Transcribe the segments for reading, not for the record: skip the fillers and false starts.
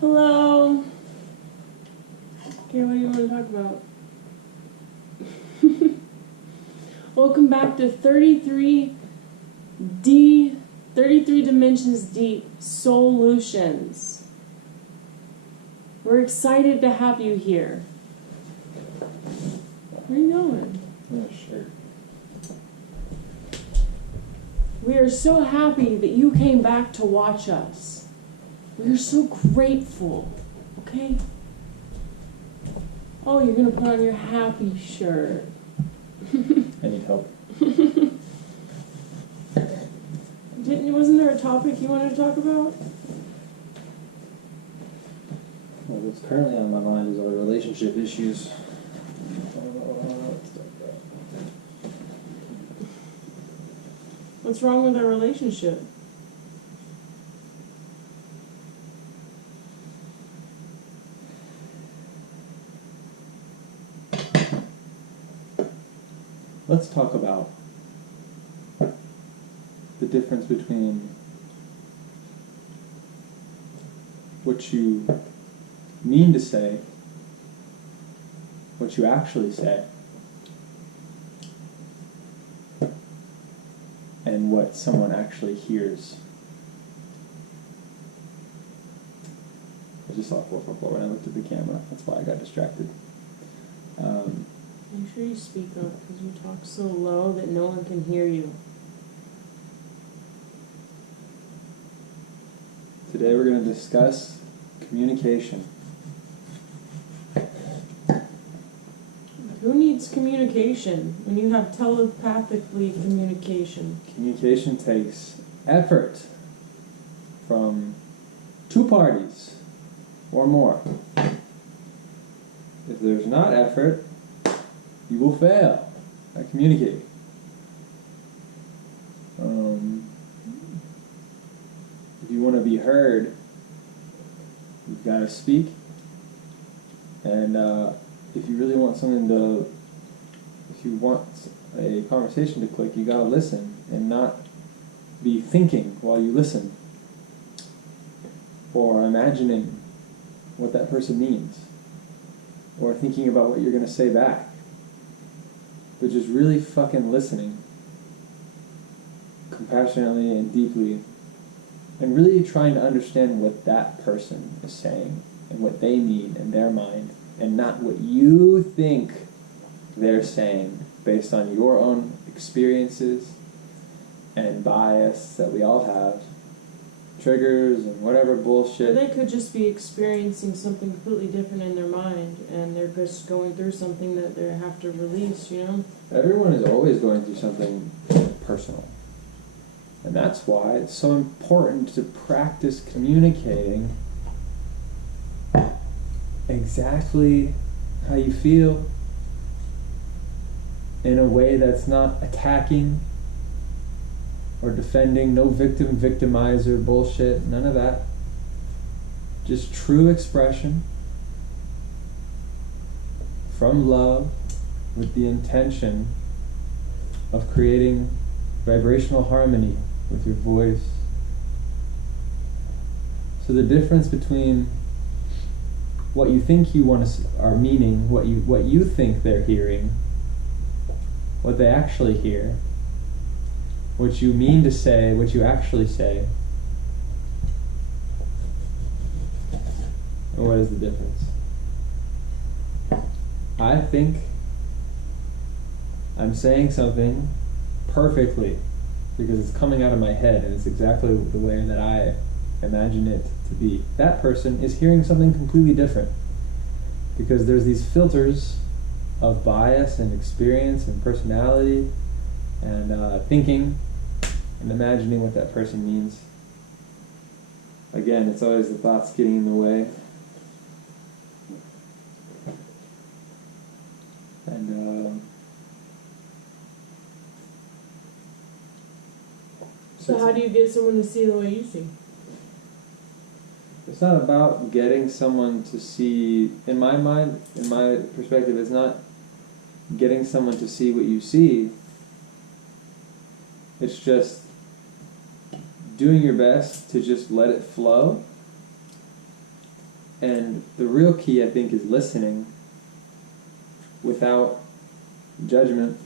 Hello. Okay, what do you want to talk about? Welcome back to 33 Dimensions Deep Solutions. We're excited to have you here. Where are you going? Oh, sure. We are so happy that you came back to watch us. We are so grateful. Okay? Oh, you're going to put on your happy shirt. I need help. Wasn't there a topic you wanted to talk about? Well, what's currently on my mind is our relationship issues. What's wrong with our relationship? Let's talk about the difference between what you mean to say, what you actually say, and what someone actually hears. I just saw 444 when I looked at the camera. That's why I got distracted. Make sure you speak up because you talk so low that no one can hear you. Today we're going to discuss communication. Who needs communication when you have telepathically communication? Communication takes effort from two parties or more. If there's not effort, you will fail at communicating. If you want to be heard, you've got to speak. And if you really want if you want a conversation to click, you got to listen and not be thinking while you listen or imagining what that person means or thinking about what you're going to say back. But just really fucking listening compassionately and deeply and really trying to understand what that person is saying and what they mean in their mind and not what you think they're saying based on your own experiences and bias that we all have, triggers and whatever bullshit. Or they could just be experiencing something completely different in their mind and they're just going through something that they have to release, you know? Everyone is always going through something personal. And that's why it's so important to practice communicating exactly how you feel in a way that's not attacking or defending, no victimizer bullshit, none of that. Just true expression from love with the intention of creating vibrational harmony with your voice. So the difference between what you think you want to are meaning, what you think they're hearing, what they actually hear, what you mean to say, what you actually say, and what is the difference? I think I'm saying something perfectly because it's coming out of my head and it's exactly the way that I imagine it to be. That person is hearing something completely different because there's these filters of bias and experience and personality and thinking and imagining what that person means. Again, it's always the thoughts getting in the way. And So how do you get someone to see the way you see? it's not about getting someone to see, in my mind, in my perspective, it's not getting someone to see what you see. It's just doing your best to just let it flow And the real key, I think, is listening without judgment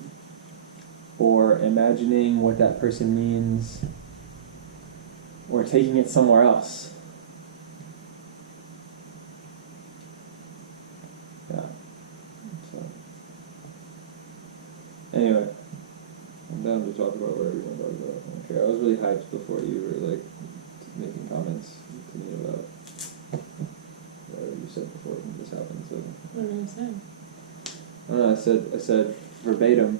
or imagining what that person means or taking it somewhere else. Yeah. So. Anyway, I'm down to talk about whatever you want to talk about. I don't care. I was really hyped before you were like making comments to me about whatever you said before this happened. So. What did I say? I don't know. I said verbatim,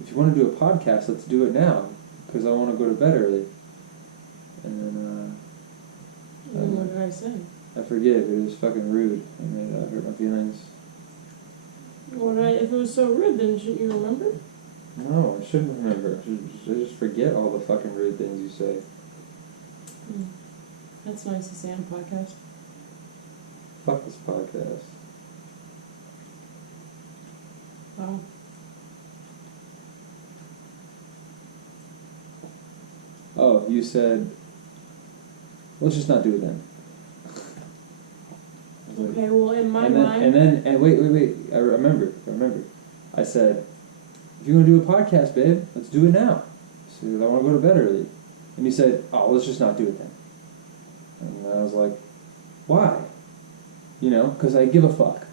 if you want to do a podcast, let's do it now, because I want to go to bed early. And then, What did I say? I forget, but it was fucking rude, and it hurt my feelings. If it was so rude, then shouldn't you remember? No, I shouldn't remember. I just forget all the fucking rude things you say. That's nice to say on a podcast. Fuck this podcast. Wow. Oh, you said, let's just not do it then. Okay, well, in my mind... And wait. I remember. I said, if you want to do a podcast, babe, let's do it now. So I want to go to bed early. And you said, oh, let's just not do it then. And I was like, why? You know, because I give a fuck.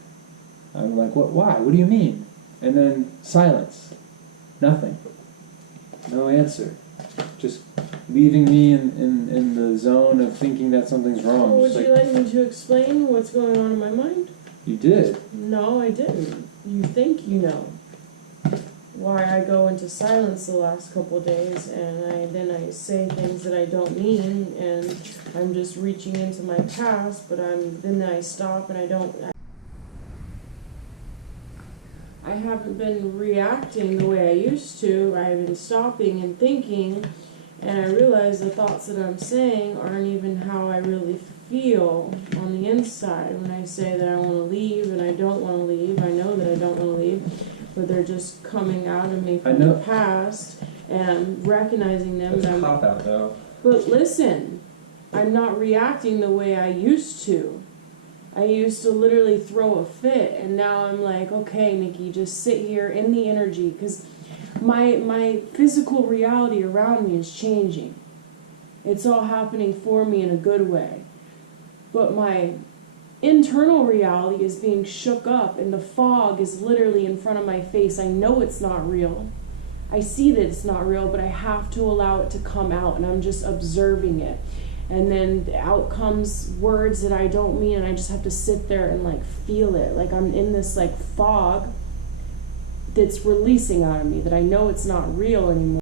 I'm like, what? Why? What do you mean? And then silence. Nothing. No answer. Just leaving me in the zone of thinking that something's wrong. Would you like me to explain what's going on in my mind? You did. No, I didn't. You think you know why I go into silence the last couple of days, and then I say things that I don't mean, and I'm just reaching into my past, but then I stop and I haven't been reacting the way I used to. I've been stopping and thinking, and I realize the thoughts that I'm saying aren't even how I really feel on the inside. When I say that I want to leave and I don't want to leave, I know that I don't want to leave, but they're just coming out of me from the past, and I'm recognizing them. That's a cop-out, though. But listen, I'm not reacting the way I used to. I used to literally throw a fit, and now I'm like, okay, Nikki, just sit here in the energy, because my physical reality around me is changing. It's all happening for me in a good way. But my internal reality is being shook up, and the fog is literally in front of my face. I know it's not real. I see that it's not real, but I have to allow it to come out, and I'm just observing it. And then out comes words that I don't mean, and I just have to sit there and like feel it. Like I'm in this like fog that's releasing out of me, that I know it's not real anymore.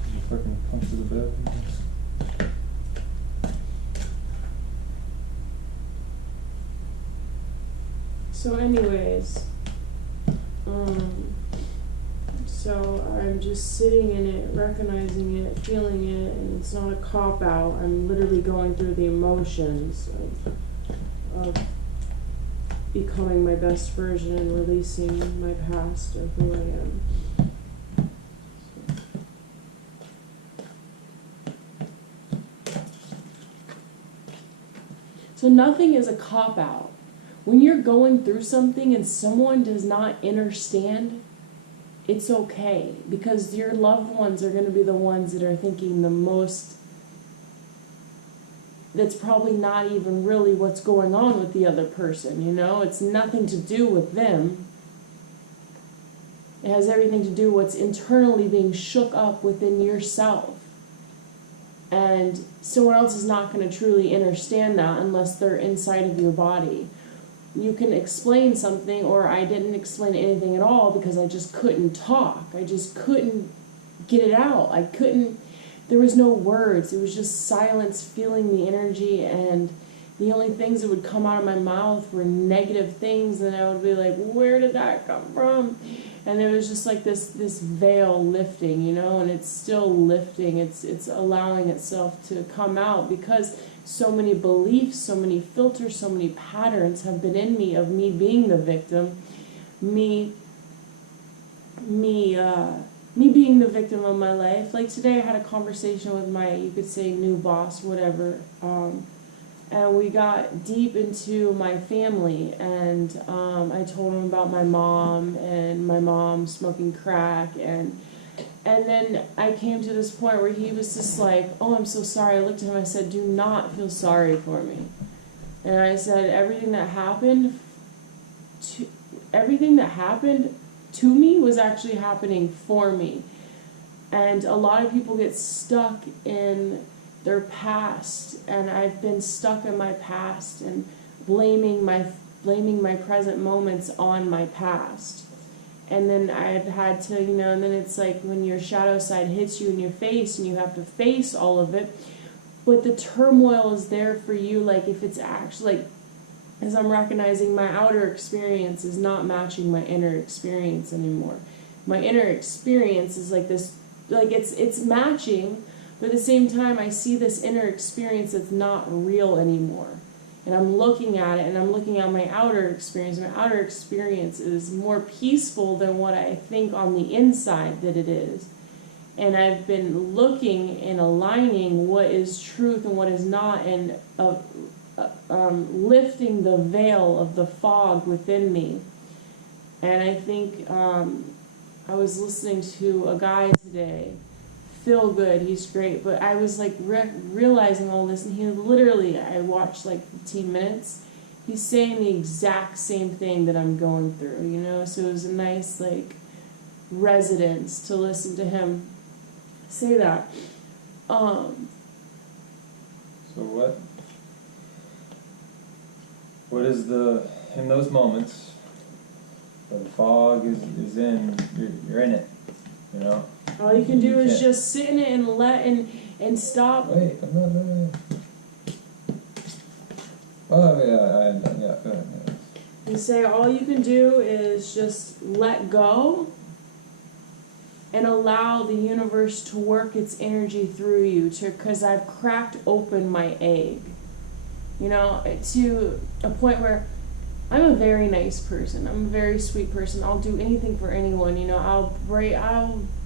Did you fucking pump to the bed? So anyways, so I'm just sitting in it, recognizing it, feeling it, and it's not a cop-out. I'm literally going through the emotions of becoming my best version and releasing my past of who I am. So nothing is a cop-out. When you're going through something and someone does not understand, it's okay, because your loved ones are going to be the ones that are thinking the most. That's probably not even really what's going on with the other person, you know? It's nothing to do with them. It has everything to do with what's internally being shook up within yourself. And someone else is not going to truly understand that unless they're inside of your body. You can explain something, or I didn't explain anything at all because I just couldn't talk. I just couldn't get it out. There was no words. It was just silence, feeling the energy, and the only things that would come out of my mouth were negative things, and I would be like, where did that come from? And it was just like this veil lifting, you know, and it's still lifting. It's allowing itself to come out, because so many beliefs, so many filters, so many patterns have been in me of me being the victim, me being the victim of my life. Like today I had a conversation with my, you could say, new boss, whatever, and we got deep into my family, and I told him about my mom and my mom smoking crack, and then I came to this point where he was just like, oh, I'm so sorry. I looked at him, I said, do not feel sorry for me. And I said, everything that happened to me was actually happening for me. And a lot of people get stuck in their past, and I've been stuck in my past and blaming my present moments on my past. And then I've had to, and then it's like when your shadow side hits you in your face and you have to face all of it. But the turmoil is there for you, like if it's actually, like, as I'm recognizing my outer experience is not matching my inner experience anymore. My inner experience is like this, like it's matching, but at the same time I see this inner experience that's not real anymore. And I'm looking at it, and I'm looking at my outer experience. My outer experience is more peaceful than what I think on the inside that it is. And I've been looking and aligning what is truth and what is not, and lifting the veil of the fog within me. And I think I was listening to a guy today, Feel Good, he's great, but I was like realizing all this, and he literally, I watched like 15 minutes, he's saying the exact same thing that I'm going through, so it was a nice like resonance to listen to him say that. So what is in those moments where the fog is in, you're in it, All you can do is just sit in it and stop. Wait, I'm not. Oh yeah, go ahead. You say all you can do is just let go and allow the universe to work its energy through you, because I've cracked open my egg, to a point where I'm a very nice person. I'm a very sweet person. I'll do anything for anyone. I'll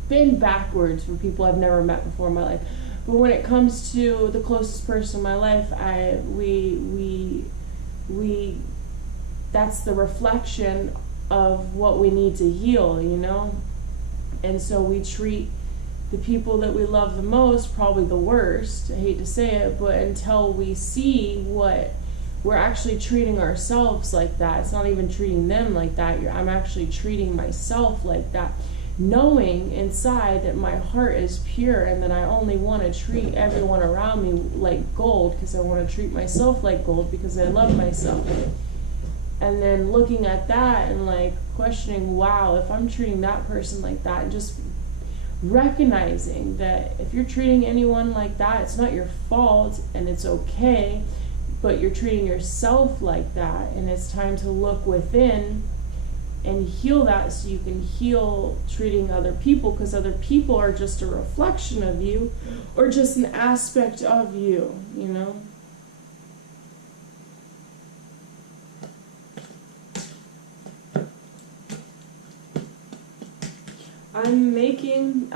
bend backwards for people I've never met before in my life. But when it comes to the closest person in my life, we that's the reflection of what we need to heal, And so we treat the people that we love the most probably the worst. I hate to say it, but until we see what we're actually treating ourselves like that. It's not even treating them like that. I'm actually treating myself like that, knowing inside that my heart is pure and that I only want to treat everyone around me like gold, because I want to treat myself like gold because I love myself. And then looking at that and like questioning, wow, if I'm treating that person like that, and just recognizing that if you're treating anyone like that, it's not your fault and it's okay, but you're treating yourself like that, and it's time to look within and heal that so you can heal treating other people, because other people are just a reflection of you or just an aspect of you, I'm making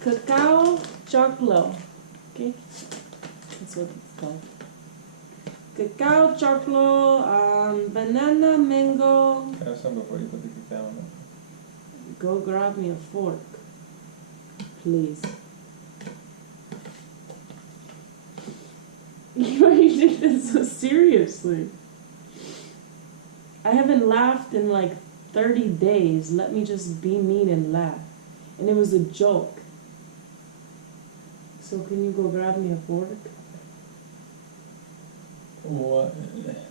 cacao chocolate. Okay, that's what it's called. Cacao chocolate, banana mango. Can I have some before you put the cacao in it? Go grab me a fork, please. Why you take this so seriously? I haven't laughed in like 30 days. Let me just be mean and laugh. And it was a joke. So can you go grab me a fork? What?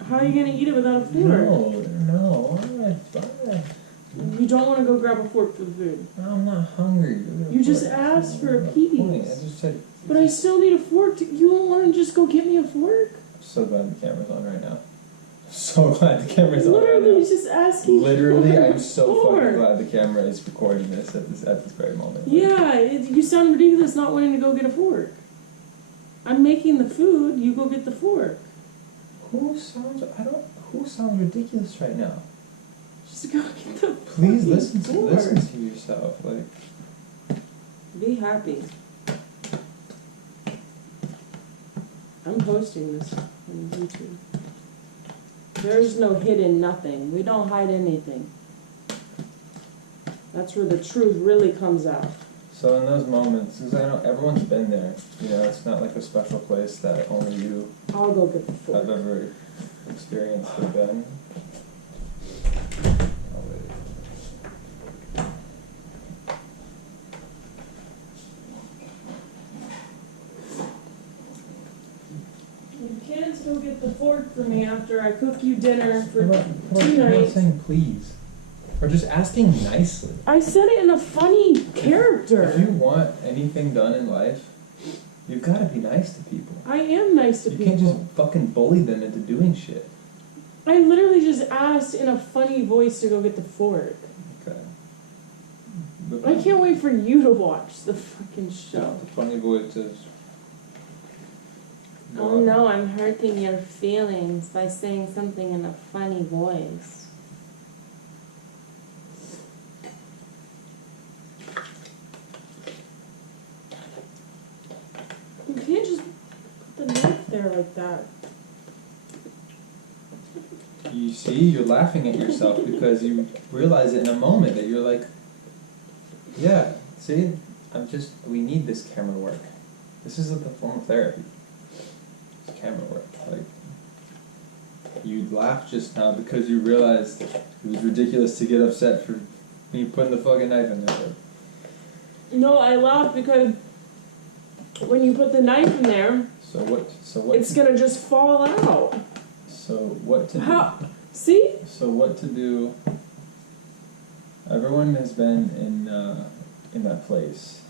How are you going to eat it without a fork? No. You don't want to go grab a fork for the food. I'm not hungry. You just asked for a piece. I just said... But I still need a fork. You don't want to just go get me a fork? I'm so glad the camera's on right now. So glad the camera's on right now. Literally just asking. Literally, I'm so fucking glad the camera is recording this at this very moment. Yeah, you sound ridiculous not wanting to go get a fork. I'm making the food, you go get the fork. Who sounds ridiculous right now? Just go get the Please fucking fork. listen to yourself. Like, be happy. I'm posting this on YouTube. There's no hidden nothing. We don't hide anything. That's where the truth really comes out. so in those moments, because I know everyone's been there, you know, it's not like a special place that only you I'll go get the fork. have ever experienced or been. Oh, wait. You can't go get the fork for me after I cook you dinner for I'm not 2 nights. saying please. Or just asking nicely. I said it in a funny If you character. want anything done in life, you've got to be nice to people. I am nice to You people. can't just fucking bully them into doing shit. I literally just asked in a funny voice to go get the fork. Okay. I can't wait for you to watch the fucking show. The funny voice is. Oh no, I'm hurting your feelings by saying something in a funny voice. You can't just put the knife there like that. You see, you're laughing at yourself because you realize it in a moment that you're like, yeah, see, we need this camera work. This is a form of therapy. It's camera work. Like, you laughed just now because you realized it was ridiculous to get upset for me putting the fucking knife in there. No, I laughed because when you put the knife in there, So what? it's gonna just fall out. So what to do? How? See? So what to do? Everyone has been in that place,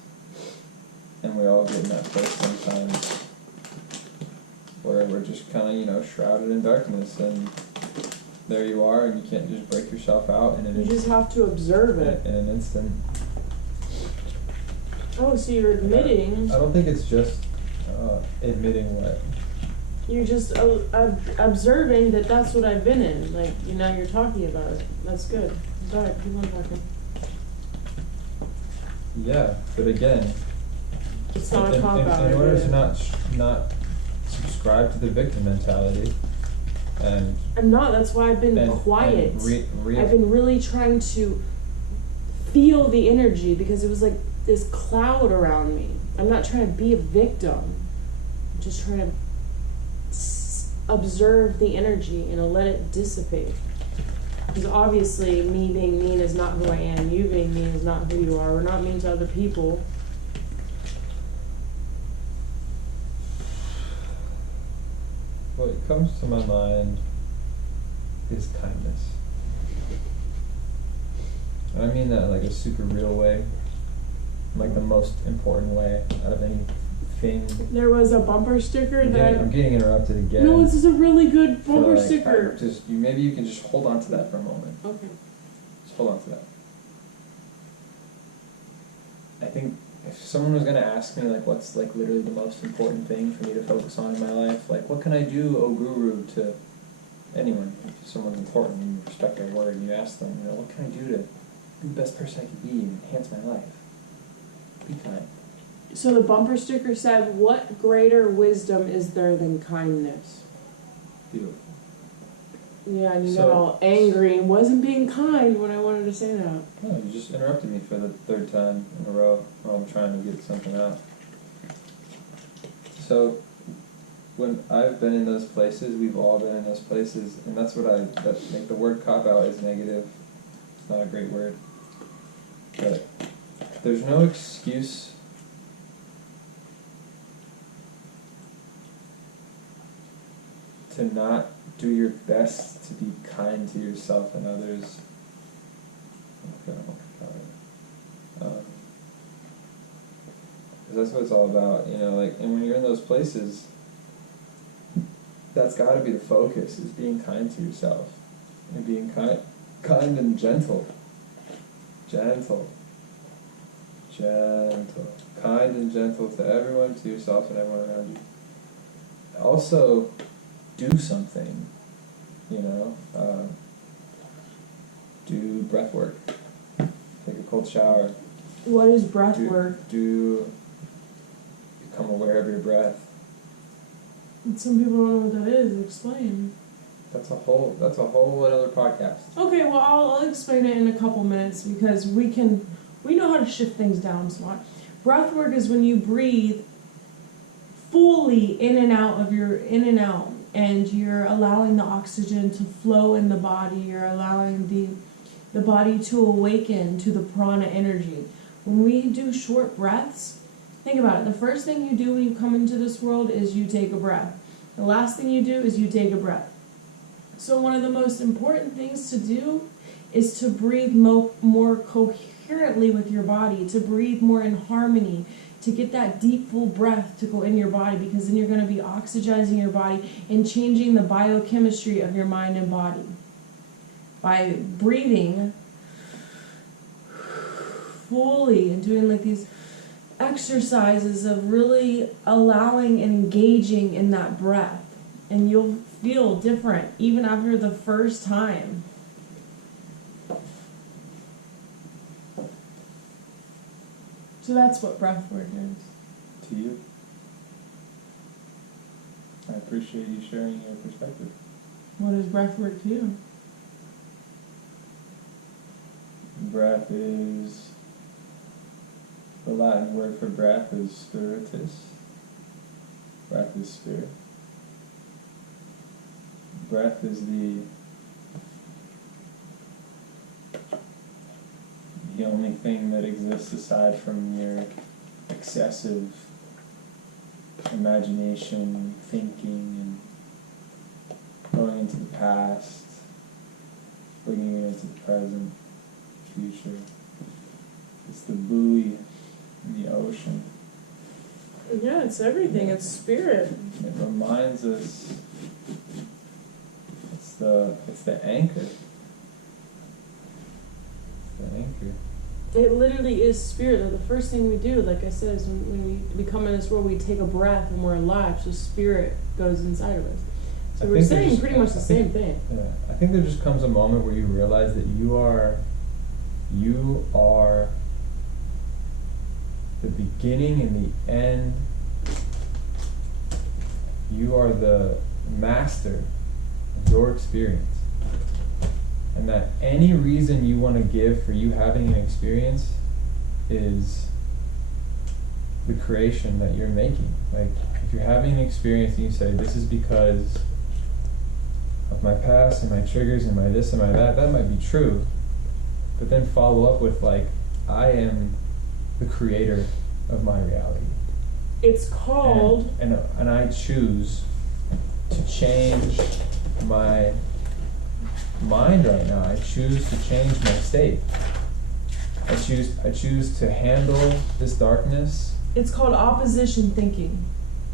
and we all get in that place sometimes, where we're just kind of shrouded in darkness, and there you are, and you can't just break yourself out You just have to observe it. in an instant. Oh, so you're admitting. I don't think it's just admitting what. You're just observing that that's what I've been in. Like, now you're talking about it. That's good. Go ahead, keep on talking. Yeah, but again, It's not a cop-out. in I order get to it. not subscribe to the victim mentality, and I'm not. That's why I've been quiet. I've been really trying to feel the energy because it was like this cloud around me. I'm not trying to be a victim. I'm just trying to observe the energy and let it dissipate. Because obviously, me being mean is not who I am. You being mean is not who you are. We're not mean to other people. what comes to my mind is kindness. And I mean that in like a super real way, like the most important way out of anything. There was a bumper sticker I'm getting interrupted again. No, this is a really good bumper So, like, sticker. Maybe you can just hold on to that for a moment. Okay. Just hold on to that. I think if someone was gonna ask me like what's like literally the most important thing for me to focus on in my life, like what can I do, oh guru, to anyone, if someone's important and you respect their word and you ask them, what can I do to be the best person I could be and enhance my life? Be kind. So the bumper sticker said, "What greater wisdom is there than kindness?" Beautiful. Yeah, and you So- got all angry and wasn't being kind when I wanted to say that. No, you just interrupted me for the third time in a row while I'm trying to get something out. So, when I've been in those places, we've all been in those places, and that's what like the word cop-out is negative. It's not a great word. But there's no excuse to not do your best to be kind to yourself and others. Because that's what it's all about, and when you're in those places, that's got to be the focus, is being kind to yourself, and being kind and gentle, kind and gentle to everyone, to yourself and everyone around you. also do something, do breath work, take a cold shower. What is breath work? Become aware of your breath. And some people don't know what that is. Explain. That's a whole another podcast. Okay, well I'll explain it in a couple minutes because we know how to shift things down so much. Breath work is when you breathe fully in and out, and you're allowing the oxygen to flow in the body. You're allowing the body to awaken to the prana energy. When we do short breaths, think about it. The first thing you do when you come into this world is you take a breath. The last thing you do is you take a breath. So one of the most important things to do is to breathe more coherently with your body, to breathe more in harmony, to get that deep, full breath to go in your body, because then you're going to be oxygenizing your body and changing the biochemistry of your mind and body. By breathing fully and doing like these exercises of really allowing and engaging in that breath. And you'll feel different even after the first time. So that's what breath work is. To you. I appreciate you sharing your perspective. What is breath work to you? Breath is, the Latin word for breath is spiritus. Breath is spirit. Breath is the only thing that exists aside from your excessive imagination, thinking, and going into the past, bringing it into the present, future. It's the buoy in the ocean. Yeah, it's everything. It's spirit. It reminds us. It's the anchor. The anchor. It literally is spirit. Like the first thing we do, like I said, is when we come in this world, we take a breath and we're alive. So spirit goes inside of us. So we're saying pretty much the same thing. Yeah, I think there just comes a moment where you realize that you are the beginning and the end. You are the master of your experience. And that any reason you want to give for you having an experience is the creation that you're making. Like, if you're having an experience and you say, this is because of my past and my triggers and my this and my that might be true. But then follow up with, like, I am the creator of my reality. It's called... And I choose to change my mind right now. I choose to change my state. I choose to handle this darkness. It's called opposition thinking.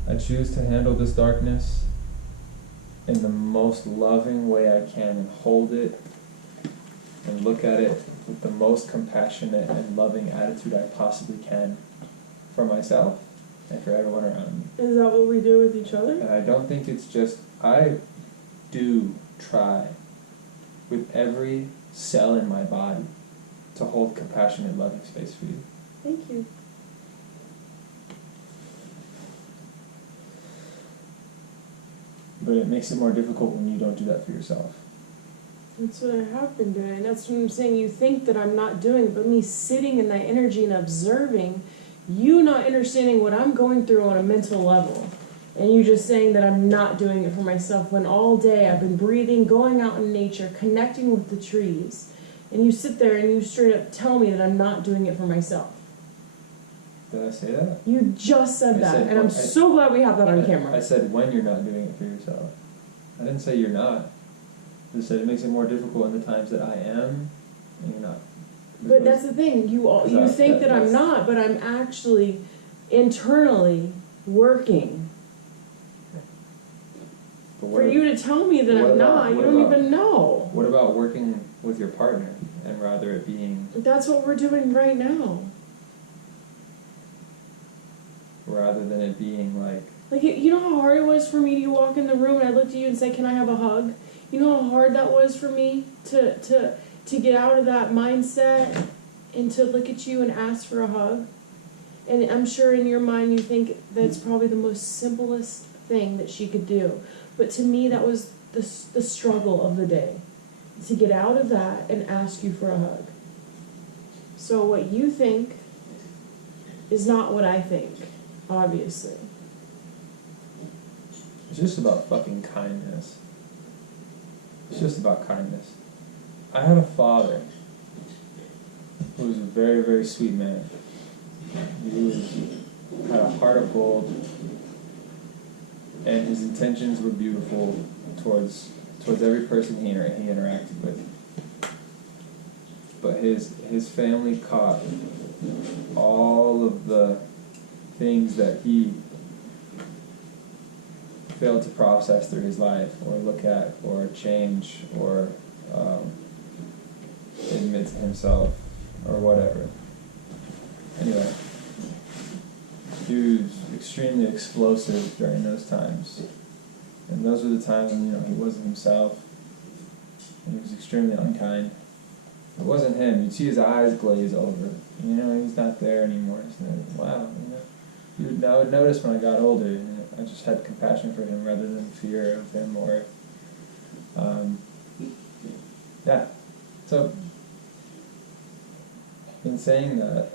I choose to handle this darkness in the most loving way I can and hold it and look at it with the most compassionate and loving attitude I possibly can for myself and for everyone around me. Is that what we do with each other? And I don't think it's just, I do try with every cell in my body to hold compassionate, loving space for you. Thank you. But it makes it more difficult when you don't do that for yourself. That's what I have been doing. That's what I'm saying. You think that I'm not doing it, but me sitting in that energy and observing, you not understanding what I'm going through on a mental level. And you just saying that I'm not doing it for myself when all day I've been breathing, going out in nature, connecting with the trees. And you sit there and you straight up tell me that I'm not doing it for myself. Did I say that? You just said that, and I'm so glad we have that on camera. I said when you're not doing it for yourself. I didn't say you're not. I just said it makes it more difficult in the times that I am and you're not. But that's the thing. You think that I'm not, but I'm actually internally working. For you to tell me that I'm not, you don't even know. What about working with your partner and rather it being... That's what we're doing right now. Rather than it being like Like, you know how hard it was for me to walk in the room and I looked at you and said, "Can I have a hug?" You know how hard that was for me to get out of that mindset and to look at you and ask for a hug? And I'm sure in your mind you think that's probably the most simplest thing that she could do. But to me, that was the struggle of the day, to get out of that and ask you for a hug. So what you think is not what I think, obviously. It's just about fucking kindness. It's just about kindness. I had a father who was a very, very sweet man. Had a heart of gold, and his intentions were beautiful towards every person he interacted with. But his family caught all of the things that he failed to process through his life, or look at, or change, or admit to himself, or whatever. Anyway, he was extremely explosive during those times. And those were the times when, he wasn't himself, and he was extremely unkind. It wasn't him. You'd see his eyes glaze over. He's not there anymore. Wow, I would notice when I got older, and I just had compassion for him rather than fear of him, or, yeah. So, in saying that,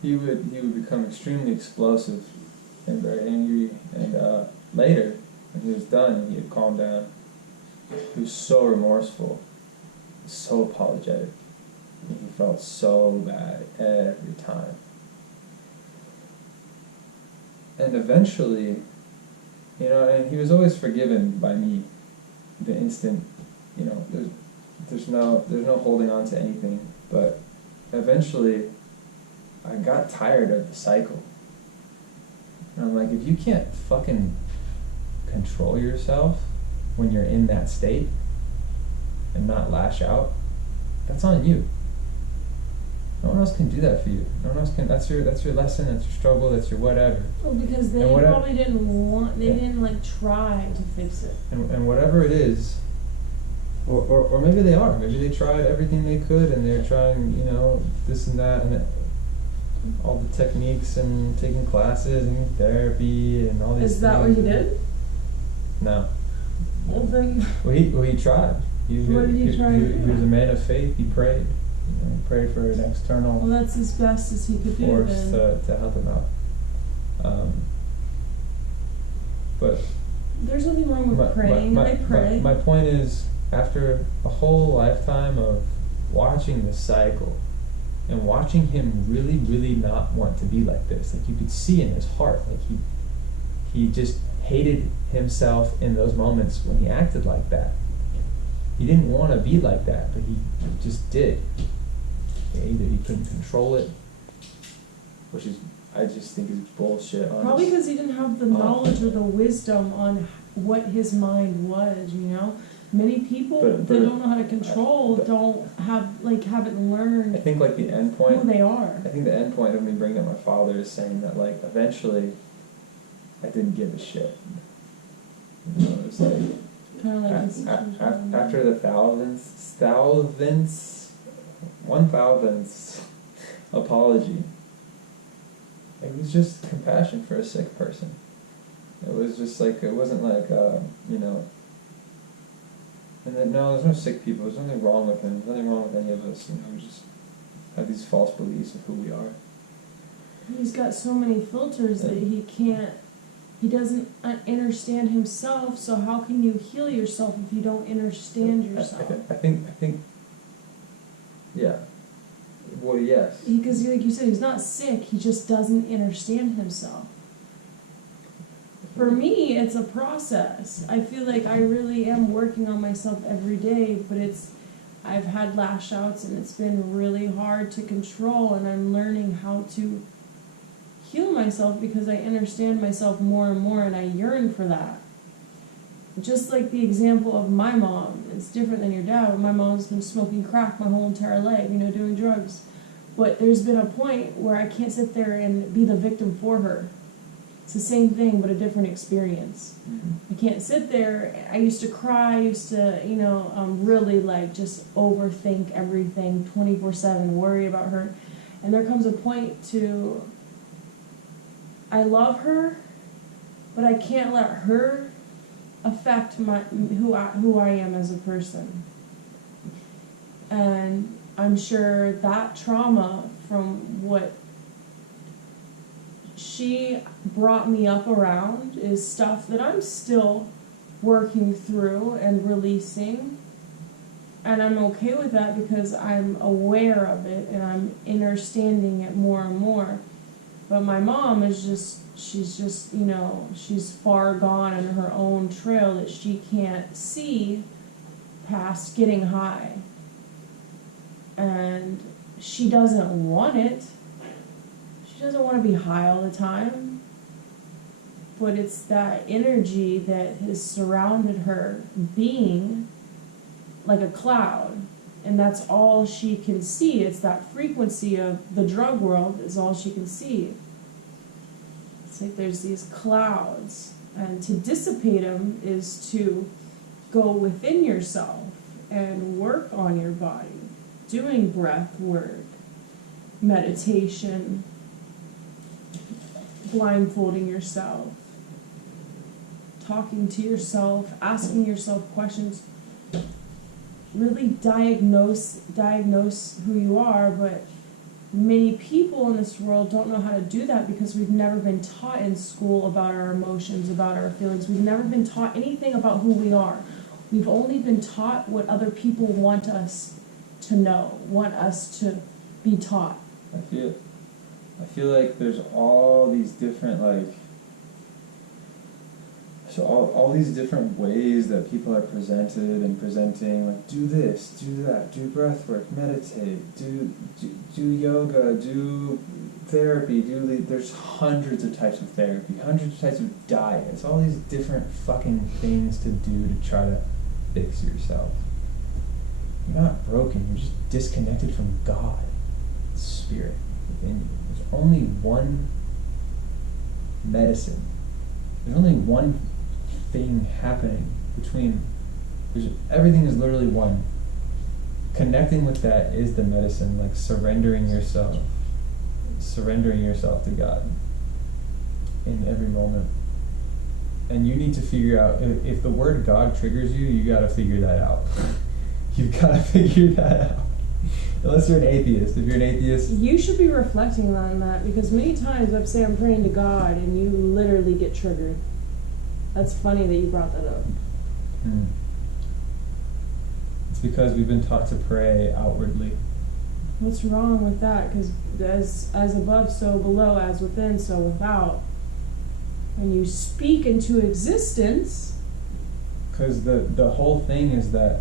he would become extremely explosive and very angry, and later, when he was done, he had calmed down. He was so remorseful, so apologetic. He felt so bad every time. And eventually, and he was always forgiven by me. The instant, there's no holding on to anything. But eventually, I got tired of the cycle. And I'm like, if you can't fucking control yourself when you're in that state and not lash out, that's on you. No one else can do that for you. No one else can. That's your lesson. That's your struggle. That's your whatever. Well, because they probably didn't try to fix it. And whatever it is, or maybe they are. Maybe they tried everything they could, and they're trying, this and that, and all the techniques, and taking classes and therapy and all these. Is that what he did? No. Well then. Well, he tried. What did he try to do? He was a man of faith. He prayed. He prayed for an external. Well, that's as best as he could do. Force to help him out. But there's nothing wrong with praying. I pray. My point is, after a whole lifetime of watching the cycle and watching him really, really not want to be like this, like you could see in his heart, like he just hated himself in those moments when he acted like that. He didn't want to be like that, but he just did. Either he couldn't control it, which is, I just think is bullshit. Probably because he didn't have the knowledge or the wisdom on what his mind was, Many people that don't know how to control haven't learned. I think the end point. Who they are. I think the end point of me bringing up my father is saying that eventually, I didn't give a shit. It was kind of like after the 1000th apology. It was just compassion for a sick person. It was just it wasn't and then, no, there's no sick people. There's nothing wrong with him. There's nothing wrong with any of us. We just have these false beliefs of who we are. He's got so many filters that he doesn't understand himself, so how can you heal yourself if you don't understand yourself? I think, yeah. Well, yes. Because like you said, he's not sick, he just doesn't understand himself. For me, it's a process. I feel like I really am working on myself every day, but I've had lash outs and it's been really hard to control, and I'm learning how to heal myself because I understand myself more and more, and I yearn for that. Just like the example of my mom. It's different than your dad. My mom's been smoking crack my whole entire life, doing drugs. But there's been a point where I can't sit there and be the victim for her. It's the same thing, but a different experience. Mm-hmm. I can't sit there. I used to cry. I used to, really like just overthink everything 24/7, worry about her. And there comes a point to, I love her, but I can't let her affect who I am as a person. And I'm sure that trauma from what she brought me up around is stuff that I'm still working through and releasing. And I'm okay with that because I'm aware of it and I'm understanding it more and more. But my mom is she's far gone in her own trail that she can't see past getting high. And she doesn't want it. She doesn't want to be high all the time. But it's that energy that has surrounded her being like a cloud. And that's all she can see. It's that frequency of the drug world is all she can see. It's like there's these clouds. And to dissipate them is to go within yourself and work on your body. Doing breath work, meditation, blindfolding yourself, talking to yourself, asking yourself questions. Really diagnose who you are, but many people in this world don't know how to do that because we've never been taught in school about our emotions, about our feelings. We've never been taught anything about who we are. We've only been taught what other people want us to know, want us to be taught. I feel like there's all these different all these different ways that people are presented and presenting, like do this, do that, do breath work, meditate, do yoga, do therapy, there's hundreds of types of therapy, hundreds of types of diets, all these different fucking things to do to try to fix yourself. You're not broken, you're just disconnected from God, spirit within you. There's only one medicine. There's only one thing happening between. Everything is literally one. Connecting with that is the medicine, like surrendering yourself to God in every moment. And you need to figure out, if the word God triggers you, you gotta figure that out. You've gotta figure that out. Unless you're an atheist. If you're an atheist... You should be reflecting on that, because many times I say I'm praying to God and you literally get triggered. That's funny that you brought that up. It's because we've been taught to pray outwardly. What's wrong with that? Because as above, so below, as within, so without. When you speak into existence... Because the whole thing is that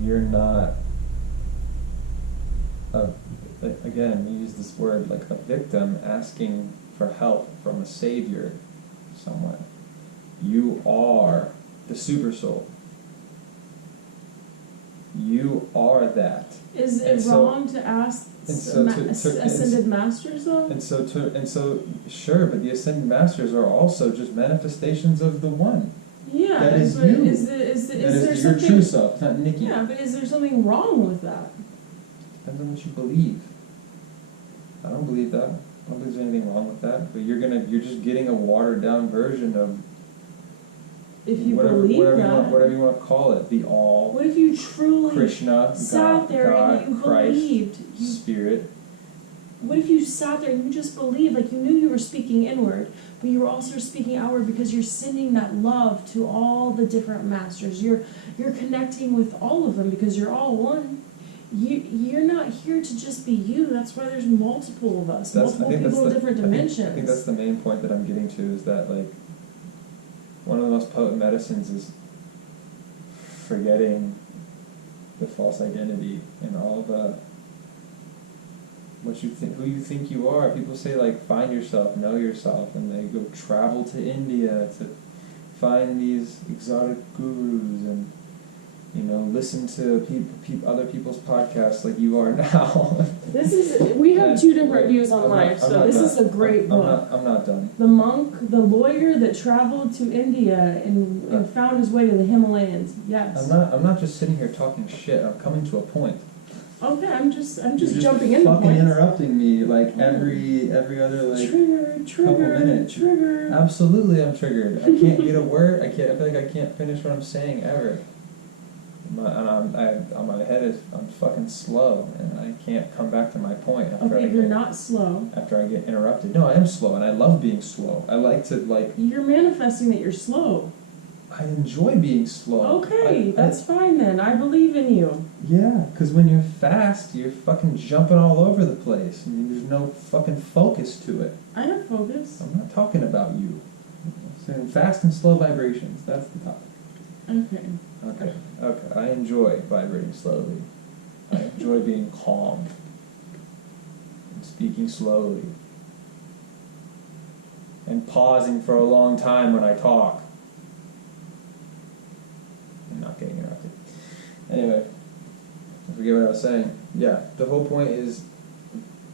you're not, again, we use this word like a victim asking for help from a savior somewhere. You are the super soul. You are that. Is it wrong to ask ascended masters though? And so sure, but the ascended masters are also just manifestations of the one. Yeah, that is but you. Is there your something, true self, not Nikki. Yeah, but is there something wrong with that? Depends on what you believe. I don't believe that. I don't believe there's anything wrong with that. But you're just getting a watered down version of if you whatever you want to call it. The all. What if you truly Krishna, sat there God, and you Christ, believed? Spirit. What if you sat there and you just believed, like you knew you were speaking inward, but you were also speaking outward because you're sending that love to all the different masters. You're connecting with all of them because you're all one. You're not here to just be you. That's why there's multiple of us, multiple people in different dimensions. I think that's the main point that I'm getting to, is that like one of the most potent medicines is forgetting the false identity and all the what you think, who you think you are. People say like find yourself, know yourself, and they go travel to India to find these exotic gurus and listen to other people's podcasts like you are now. We have two different views on I'm life, not so this done. is a great book. I'm not done. The monk, the lawyer that traveled to India and found his way to the Himalayas. Yes. I'm not just sitting here talking shit. I'm coming to a point. Okay, I'm just You're jumping into fucking points. interrupting me like every other like couple minutes. Trigger. Absolutely, I'm triggered. I can't get a word. I feel like I can't finish what I'm saying ever. My head is. I'm fucking slow, and I can't come back to my point. You're not slow. After I get interrupted. No, I am slow, and I love being slow. I like to You're manifesting that you're slow. I enjoy being slow. Okay, that's fine then. I believe in you. Yeah, because when you're fast, you're fucking jumping all over the place. I mean, there's no fucking focus to it. I have focus. I'm not talking about you. I'm saying fast and slow vibrations. That's the topic. Okay. I enjoy vibrating slowly. I enjoy being calm and speaking slowly and pausing for a long time when I talk. I'm not getting interrupted. Anyway, I forget what I was saying. Yeah, the whole point is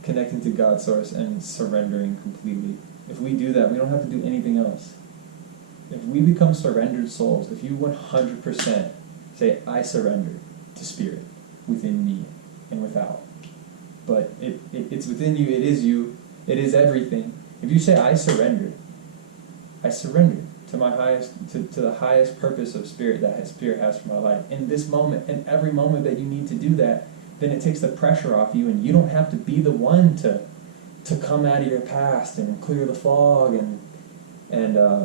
connecting to God Source and surrendering completely. If we do that, we don't have to do anything else. If we become surrendered souls, if you 100% say, I surrender to Spirit within me and without, but it's within you, it is everything. If you say, I surrender to my highest, to the highest purpose of Spirit that Spirit has for my life, in this moment, and every moment that you need to do that, then it takes the pressure off you, and you don't have to be the one to come out of your past and clear the fog and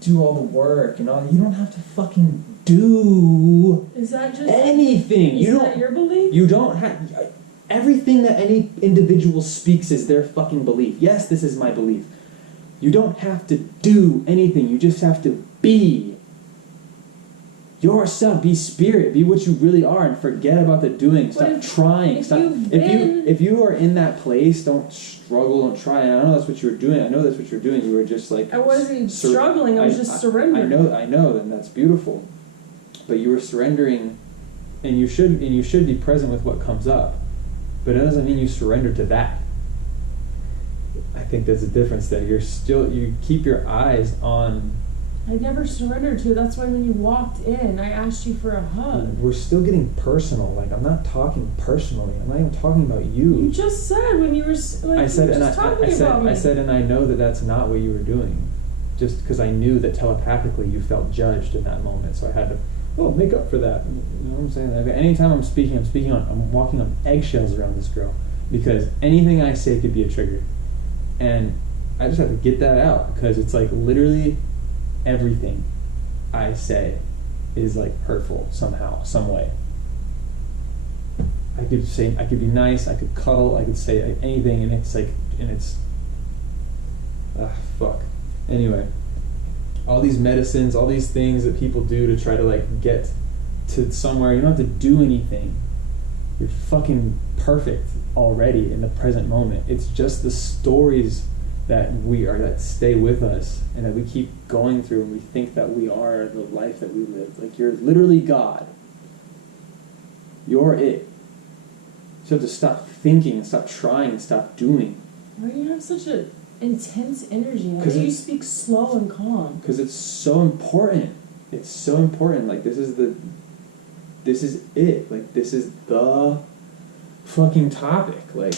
do all the work and all. You don't have to fucking do Is that just anything. Is that your belief? You don't have everything that any individual speaks is their fucking belief. Yes, this is my belief. You don't have to do anything. You just have to be yourself. Be Spirit. Be what you really are, and forget about the doing. Stop trying. If you are in that place, don't struggle. Don't try. And I know that's what you were doing. I know that's what you're doing. You were just like I wasn't struggling. I was just surrendering. I know, and that's beautiful. But you were surrendering, and you should be present with what comes up. But it doesn't mean you surrender to that. I think there's a difference there. You keep your eyes on. I never surrendered to. That's why when you walked in, I asked you for a hug. We're still getting personal. Like, I'm not talking personally. I'm not even talking about you. You just said when you were like, I said, and I know that that's not what you were doing. Just because I knew that telepathically you felt judged in that moment, so I had to, make up for that. You know what I'm saying? Like, anytime I'm walking on eggshells around this girl, because anything I say could be a trigger, and I just have to get that out, because it's like literally everything I say is like hurtful somehow, some way. I could be nice, I could cuddle, I could say anything, and it's fuck. Anyway, all these medicines, all these things that people do to try to like get to somewhere, you don't have to do anything. You're fucking perfect already in the present moment. It's just the stories that stay with us and that we keep going through, and we think that we are the life that we live. Like, you're literally God. You're it. So you have to stop thinking and stop trying and stop doing. Why do you have such an intense energy? Why do you speak slow and calm? Because it's so important. It's so important. Like, this is it. Like, this is the fucking topic. Like,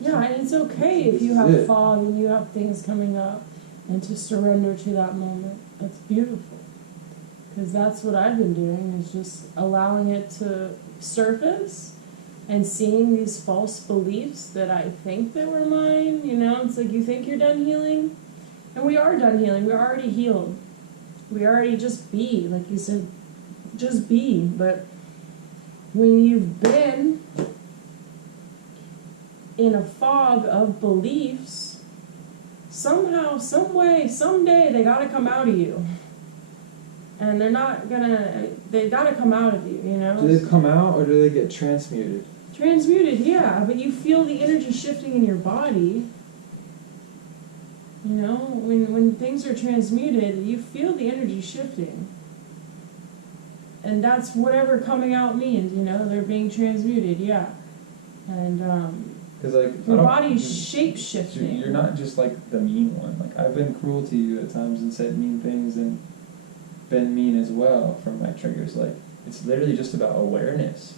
yeah, and it's okay if you have fog and you have things coming up, and to surrender to that moment. That's beautiful. Because that's what I've been doing, is just allowing it to surface and seeing these false beliefs that I think that were mine. You know, it's like you think you're done healing, and we are done healing. We're already healed. We already just be, like you said, just be. But when you've been in a fog of beliefs, somehow, some way, someday they gotta come out of you. And they gotta come out of you, you know? Do they come out, or do they get transmuted? Transmuted, yeah, but you feel the energy shifting in your body. You know, when things are transmuted, you feel the energy shifting. and that's whatever coming out means, you know, they're being transmuted, yeah. And Because like your body's shape shifting. You're not just like the mean one. Like I've been cruel to you at times and said mean things and been mean as well from my triggers. Like it's literally just about awareness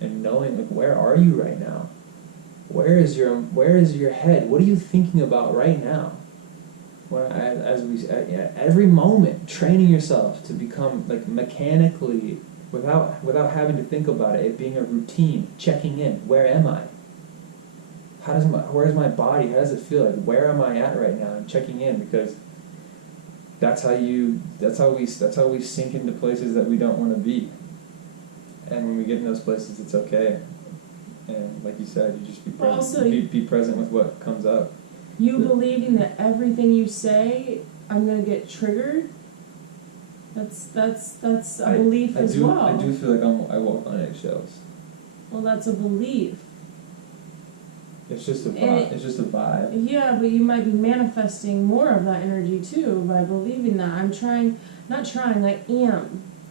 and knowing like where are you right now? Where is your head? What are you thinking about right now? Well, every moment, training yourself to become like mechanically, without having to think about it being a routine, checking in. Where am I? Where's my body? How does it feel? Like where am I at right now? I'm checking in because that's how we sink into places that we don't want to be. And when we get in those places, it's okay. And like you said, you just be present. Also, be present with what comes up. You believing that everything you say, I'm gonna get triggered. That's a belief as well. I do feel like I walk on eggshells. Well, that's a belief. It's just a vibe. It's just a vibe. Yeah, but you might be manifesting more of that energy too by believing that. I am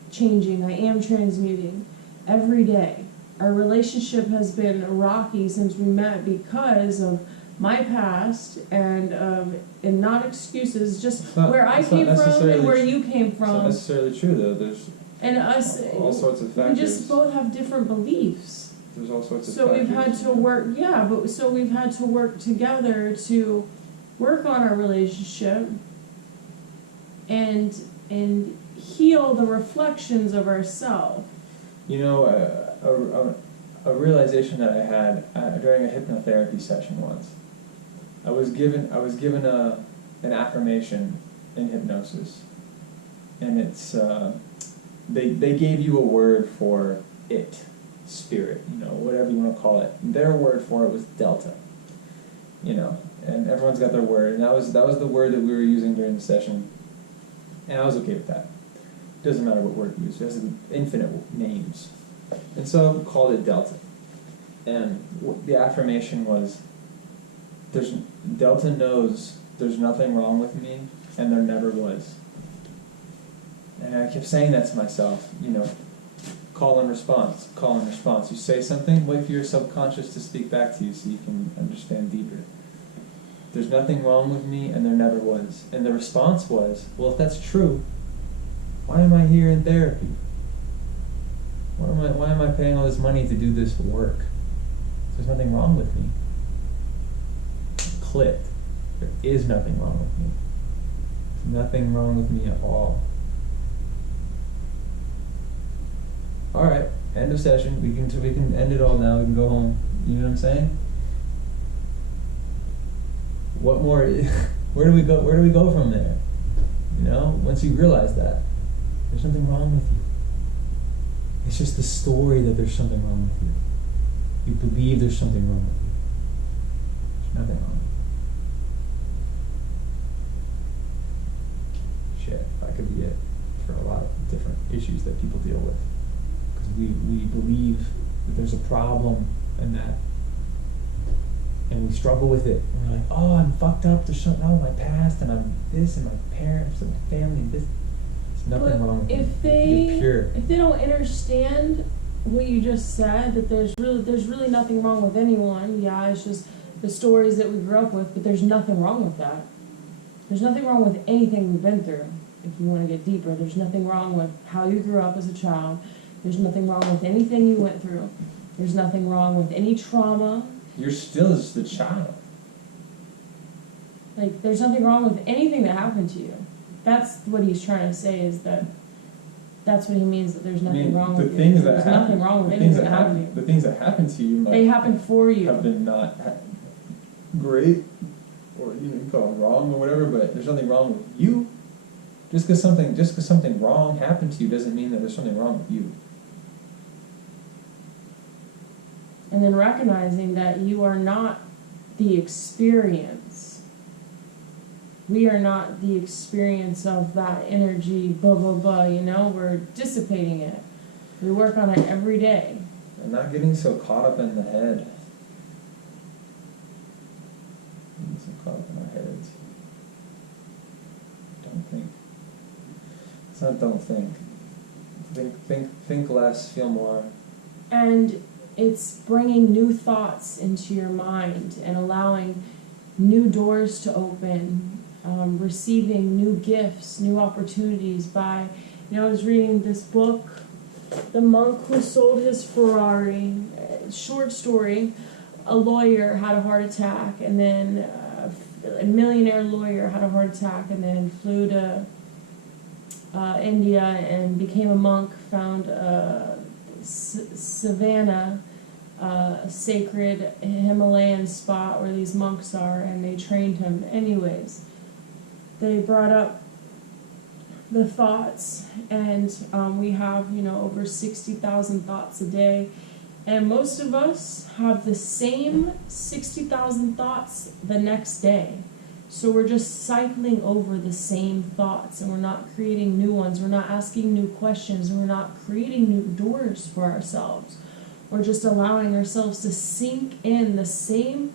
changing, I am transmuting every day. Our relationship has been rocky since we met because of my past and not excuses, just where I came from and where you came from. It's not necessarily true though. There's all sorts of factors. We just both have different beliefs. There's all sorts of so factors. we've had to work, we've had to work together to work on our relationship and heal the reflections of ourselves. You know, a realization that I had during a hypnotherapy session once. I was given an affirmation in hypnosis, and it's they gave you a word for it. Spirit, you know, whatever you want to call it. Their word for it was Delta, you know, and everyone's got their word, and that was the word that we were using during the session, and I was okay with that. Doesn't matter what word you use, it has infinite names, and so called it Delta, and the affirmation was, Delta knows there's nothing wrong with me, and there never was, and I kept saying that to myself, you know. Call and response. Call and response. You say something, wait for your subconscious to speak back to you so you can understand deeper. There's nothing wrong with me, and there never was. And the response was, well, if that's true, why am I here in therapy? Why am I paying all this money to do this work? There's nothing wrong with me. Clicked. There is nothing wrong with me. There's nothing wrong with me at all. All right, end of session. We can end it all now. We can go home. You know what I'm saying? What more? Where do we go? Where do we go from there? You know, once you realize that there's nothing wrong with you. It's just the story that there's something wrong with you. You believe there's something wrong with you. There's nothing wrong. Shit, that could be it for a lot of different issues that people deal with. We believe that there's a problem and we struggle with it. And we're like, oh, I'm fucked up. There's something wrong with my past, and I'm this, and my parents, and my family, and this. There's nothing wrong with it. You're pure. If they don't understand what you just said, that there's really nothing wrong with anyone. Yeah, it's just the stories that we grew up with, but there's nothing wrong with that. There's nothing wrong with anything we've been through. If you want to get deeper, there's nothing wrong with how you grew up as a child. There's nothing wrong with anything you went through. There's nothing wrong with any trauma. You're still just a child. Like, there's nothing wrong with anything that happened to you. That's what he's trying to say, is that's what he means, that there's nothing wrong with you. There's nothing wrong with anything that happened to you. The things that happen to you they happen for you. Have been not great, or you can call them wrong or whatever, but there's nothing wrong with you. Just because something wrong happened to you doesn't mean that there's something wrong with you. And then recognizing that you are not the experience. We are not the experience of that energy, blah, blah, blah, you know? We're dissipating it. We work on it every day. And not getting so caught up in the head. Getting so caught up in our heads. Don't think. It's not don't think. Think less, feel more. And it's bringing new thoughts into your mind and allowing new doors to open, receiving new gifts, new opportunities by, I was reading this book, The Monk Who Sold His Ferrari, short story. A lawyer had a heart attack, and then a millionaire lawyer had a heart attack, and then flew to India and became a monk, found Savannah, a sacred Himalayan spot where these monks are, and they trained him. Anyways, they brought up the thoughts, and we have, over 60,000 thoughts a day, and most of us have the same 60,000 thoughts the next day. So we're just cycling over the same thoughts, and we're not creating new ones. We're not asking new questions, and we're not creating new doors for ourselves. We're just allowing ourselves to sink in the same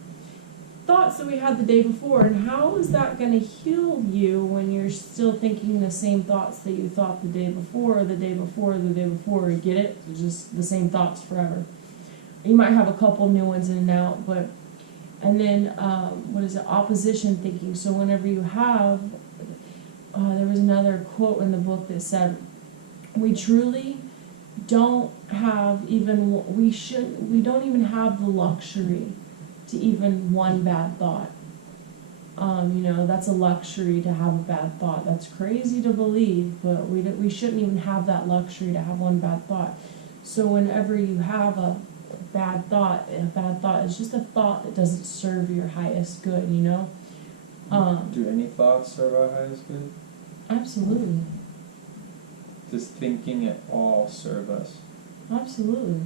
thoughts that we had the day before. And how is that going to heal you when you're still thinking the same thoughts that you thought the day before, or the day before, or the day before? You get it? It's just the same thoughts forever. You might have a couple new ones in and out, but... And then, opposition thinking. So whenever you have, there was another quote in the book that said, we truly don't have even, we don't even have the luxury to even one bad thought. That's a luxury to have a bad thought. That's crazy to believe, but we shouldn't even have that luxury to have one bad thought. So whenever you have a bad thought is just a thought that doesn't serve your highest good, Do any thoughts serve our highest good? Absolutely. Does thinking at all serve us? Absolutely.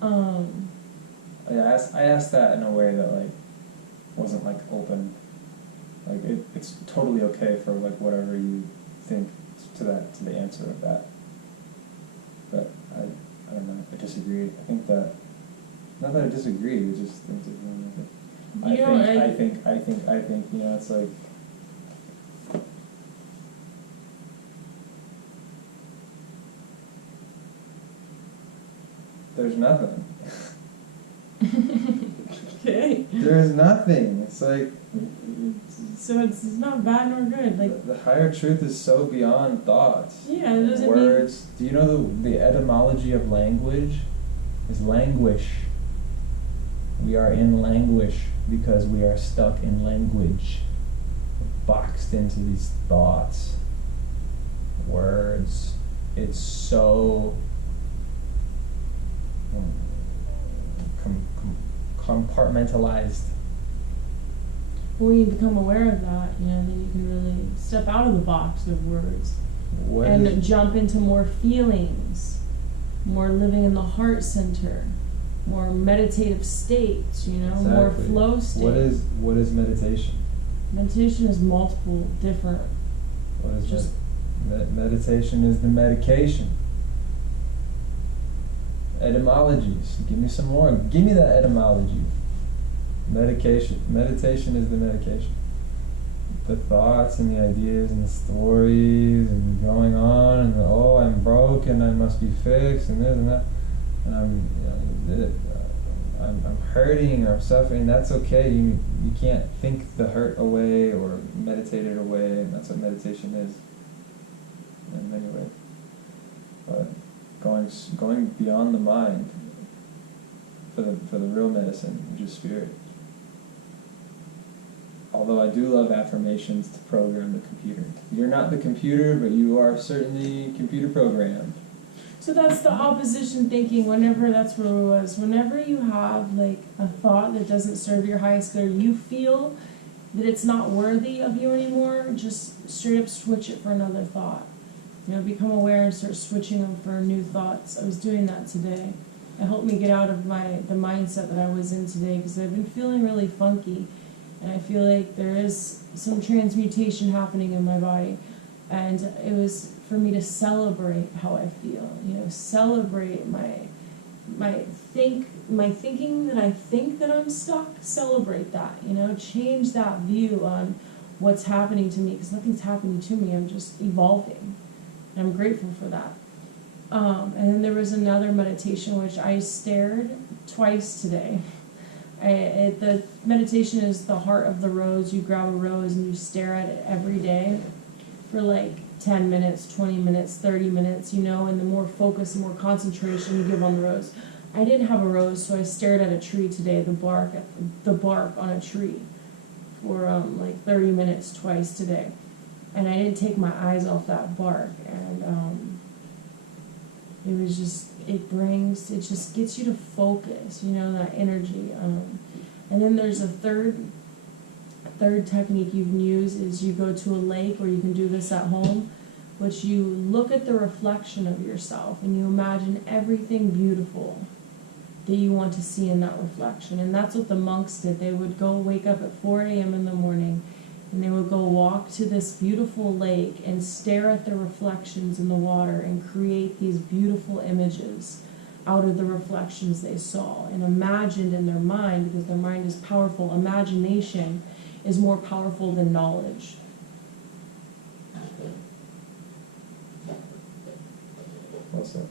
I asked that in a way that wasn't open. It's totally okay for whatever you think to the answer of that. But I don't know. I disagree. I think that, not that I disagree. I just think that I think. It's like. There's nothing. Okay. There is nothing. It's like. So it's not bad nor good. The higher truth is so beyond thoughts. Yeah, it doesn't words. Do you know the etymology of language is languish? We are in languish because we are stuck in language, boxed into these thoughts, words. It's so compartmentalized. When you become aware of that, then you can really step out of the box of words and jump into more feelings, more living in the heart center, more meditative states, Exactly. more flow states. What is meditation? Meditation is multiple different. What is meditation is the medication. Etymologies. Give me some more. Give me that etymology. Medication. Meditation is the medication. The thoughts and the ideas and the stories and going on and I'm broke and I must be fixed and this and that and I'm hurting or I'm suffering. That's okay. You can't think the hurt away or meditate it away, and that's what meditation is in many ways. But going beyond the mind for the real medicine, which is spirit. Although I do love affirmations to program the computer. You're not the computer, but you are certainly computer programmed. So that's the opposition thinking. That's where it was. Whenever you have a thought that doesn't serve your highest good, or you feel that it's not worthy of you anymore, just straight up switch it for another thought. Become aware and start switching them for new thoughts. I was doing that today. It helped me get out of the mindset that I was in today, because I've been feeling really funky. And I feel like there is some transmutation happening in my body. And it was for me to celebrate how I feel. Celebrate my thinking that I think that I'm stuck. Celebrate that. Change that view on what's happening to me, because nothing's happening to me. I'm just evolving. And I'm grateful for that. And then there was another meditation which I stared twice today. The meditation is the heart of the rose. You grab a rose and you stare at it every day for like 10 minutes, 20 minutes, 30 minutes, you know, and the more focus, the more concentration you give on the rose. I didn't have a rose, so I stared at a tree today, the bark on a tree for like 30 minutes twice today. And I didn't take my eyes off that bark. And it was just, it just gets you to focus, you know, that energy. And then there's a third technique you can use is you go to a lake, or you can do this at home, which you look at the reflection of yourself and you imagine everything beautiful that you want to see in that reflection. And that's what the monks did. They would go wake up at 4 a.m. in the morning, and they would go walk to this beautiful lake and stare at the reflections in the water and create these beautiful images out of the reflections they saw, and imagined in their mind, because their mind is powerful. Imagination is more powerful than knowledge. Also,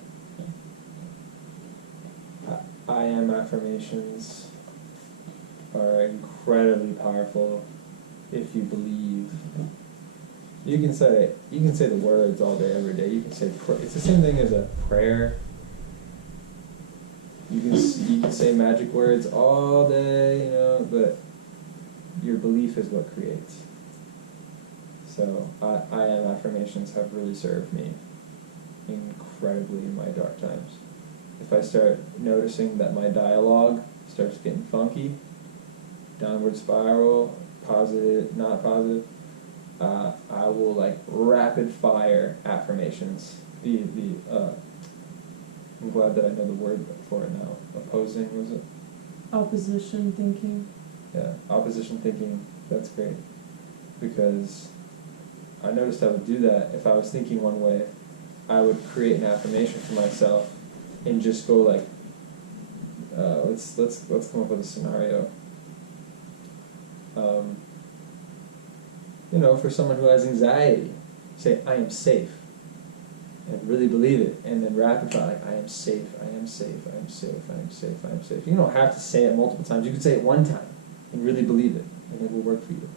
I am affirmations are incredibly powerful if you believe. You can say the words all day, every day. You can say it's the same thing as a prayer. You can say magic words all day, you know, but your belief is what creates. So I am affirmations have really served me incredibly in my dark times. If I start noticing that my dialogue starts getting funky, downward spiral, positive, not positive, I will like rapid fire affirmations. I'm glad that I know the word for it now. Opposing, was it? Opposition thinking. Yeah, opposition thinking, that's great. Because I noticed I would do that. If I was thinking one way, I would create an affirmation for myself and just go like, let's come up with a scenario. You know, for someone who has anxiety, say, I am safe. And really believe it, and then rapid fire, like, I am safe, I am safe, I am safe, I am safe, I am safe. You don't have to say it multiple times. You can say it one time and really believe it, and it will work for you.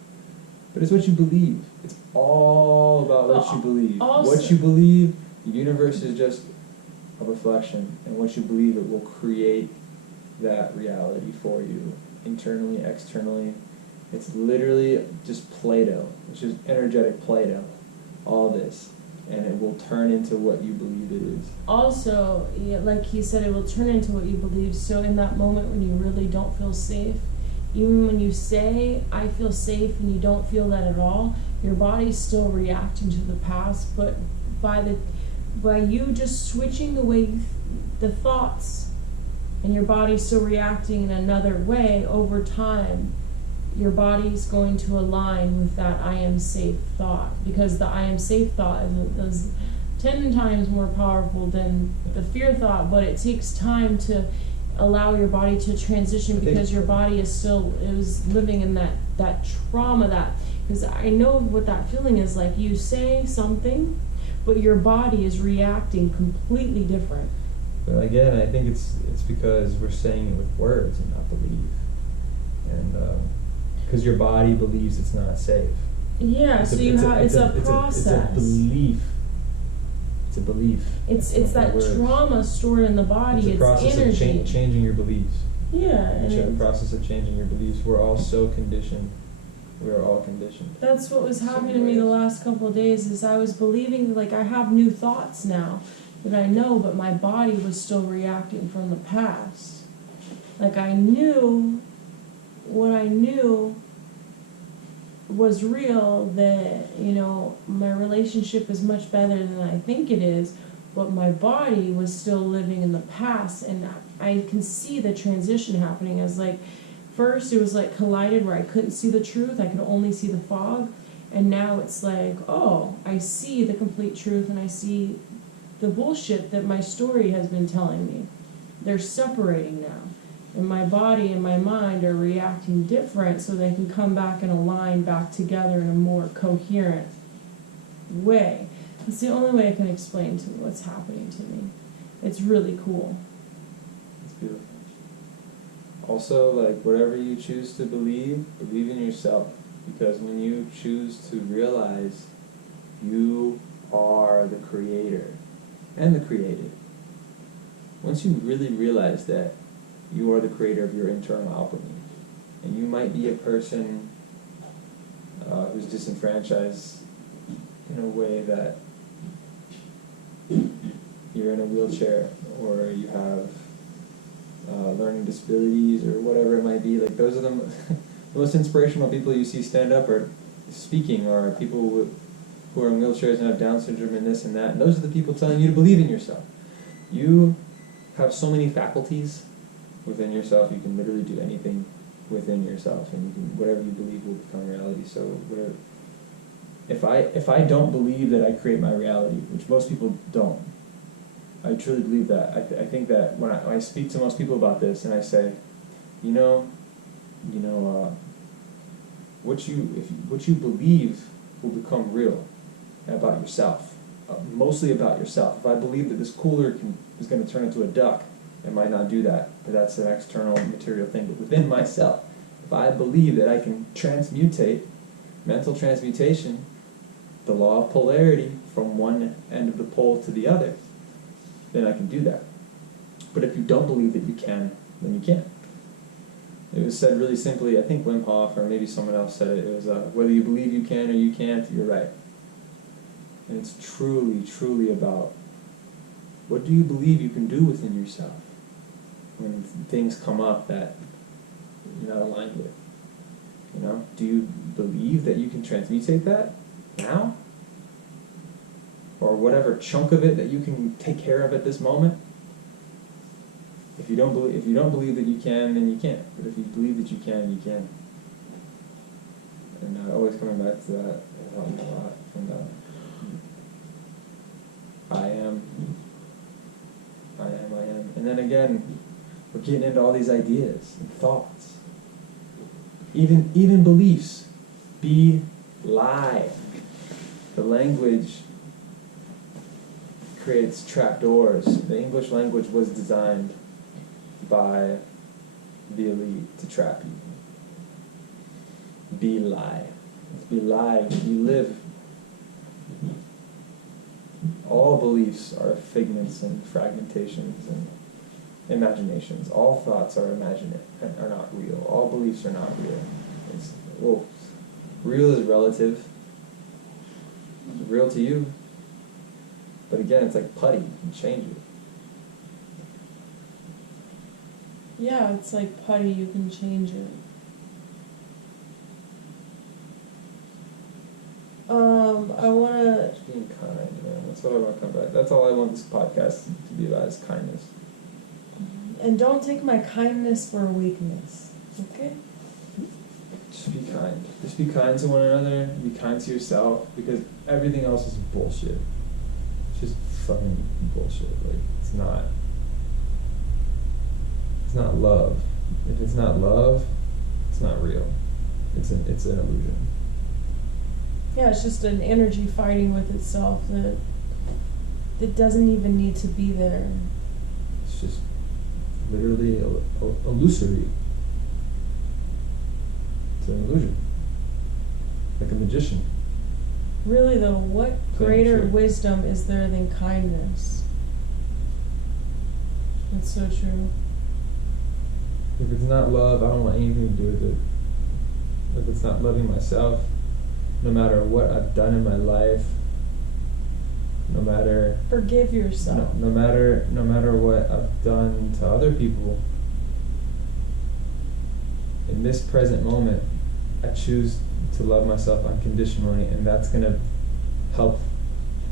But it's what you believe. It's all about what you believe. What you believe, the universe is just a reflection, and what you believe, it will create that reality for you, internally, externally. It's literally just Play-Doh. It's just energetic Play-Doh, all this. And it will turn into what you believe it is. Also, like he said, it will turn into what you believe. So in that moment when you really don't feel safe, even when you say, I feel safe, and you don't feel that at all, your body's still reacting to the past. But by you just switching the way the thoughts, and your body's still reacting in another way, over time, your body's going to align with that I am safe thought, because the I am safe thought is 10 times more powerful than the fear thought, but it takes time to allow your body to transition, because your body is living in that trauma, because I know what that feeling is like. You say something, but your body is reacting completely different. But again, I think it's because we're saying it with words and not believe. And because your body believes it's not safe. Yeah, it's a process. It's a belief. It's a belief. It's that trauma stored in the body. It's a process energy. of changing your beliefs. Yeah. It's a process of changing your beliefs. We're all so conditioned. We are all conditioned. That's what was happening to me the last couple of days, is I was believing, like, I have new thoughts now that I know, but my body was still reacting from the past. Like, I knew what I knew was real, that, you know, my relationship is much better than I think it is, but my body was still living in the past, and I can see the transition happening as, like, first it was like collided where I couldn't see the truth, I could only see the fog, and now it's like, oh, I see the complete truth, and I see the bullshit that my story has been telling me. They're separating now. And my body and my mind are reacting different so they can come back and align back together in a more coherent way. It's the only way I can explain to what's happening to me. It's really cool. It's beautiful. Also, like, whatever you choose to believe in yourself. Because when you choose to realize you are the creator and the created, once you really realize that you are the creator of your internal alchemy, and you might be a person who's disenfranchised in a way that you're in a wheelchair, or you have learning disabilities, or whatever it might be. Like, those are the most inspirational people you see stand up or speaking are people who are in wheelchairs and have Down syndrome and this and that. And those are the people telling you to believe in yourself. You have so many faculties within yourself. You can literally do anything within yourself, and you can, whatever you believe will become reality. So whatever. If I don't believe that I create my reality, which most people don't, I truly believe that. I think that when I speak to most people about this, and I say, what you believe will become real about yourself, mostly about yourself. If I believe that this cooler is going to turn into a duck, it might not do that, but that's an external material thing. But within myself, if I believe that I can transmutate, mental transmutation, the law of polarity from one end of the pole to the other, then I can do that. But if you don't believe that you can, then you can't. It was said really simply, I think Wim Hof, or maybe someone else said it, it was whether you believe you can or you can't, you're right. And it's truly, truly about what do you believe you can do within yourself when things come up that you're not aligned with. Do you believe that you can transmutate that now? Or whatever chunk of it that you can take care of at this moment? If you don't believe that you can, then you can't. But if you believe that you can, you can. And always coming back to that, it helped me a lot. And I am. And then again, we're getting into all these ideas and thoughts. Even beliefs. Lie. The language creates trapdoors. The English language was designed by the elite to trap you. Be live. You live. All beliefs are figments and fragmentations and imaginations. All thoughts are are not real. All beliefs are not real. Real is relative. It's real to you. But again, it's like putty. You can change it. Yeah, it's like putty, you can change it. I want to... Just being kind, man. That's what I want to come back. That's all I want this podcast to be about, is kindness. And don't take my kindness for a weakness, okay? Just be kind. Just be kind to one another. Be kind to yourself, because everything else is bullshit. It's just fucking bullshit. Like, it's not love. If it's not love, it's not real. It's an illusion. Yeah, it's just an energy fighting with itself that doesn't even need to be there. It's just literally illusory. It's an illusion. Like a magician. Really though, what greater wisdom is there than kindness? It's so true. If it's not love, I don't want anything to do with it. If it's not loving myself, no matter what I've done in my life, no matter... Forgive yourself. No matter what I've done to other people, in this present moment, I choose to love myself unconditionally, and that's going to help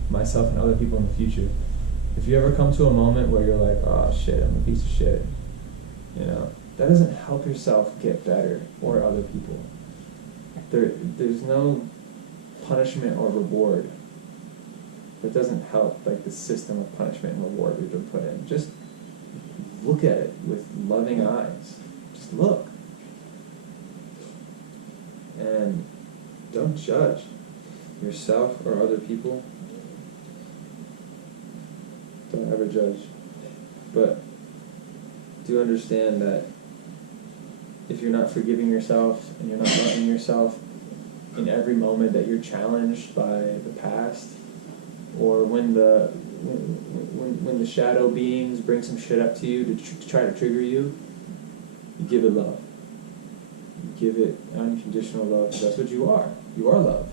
myself and other people in the future. If you ever come to a moment where you're like, oh shit, I'm a piece of shit, that doesn't help yourself get better or other people. There's no punishment or reward. That doesn't help, like the system of punishment and reward we've been put in. Just look at it with loving eyes. Just look. And don't judge yourself or other people. Don't ever judge. But do understand that if you're not forgiving yourself and you're not loving yourself in every moment that you're challenged by the past, or when the shadow beings bring some shit up to you to try to trigger you, you give it love. You give it unconditional love, because that's what you are. You are love.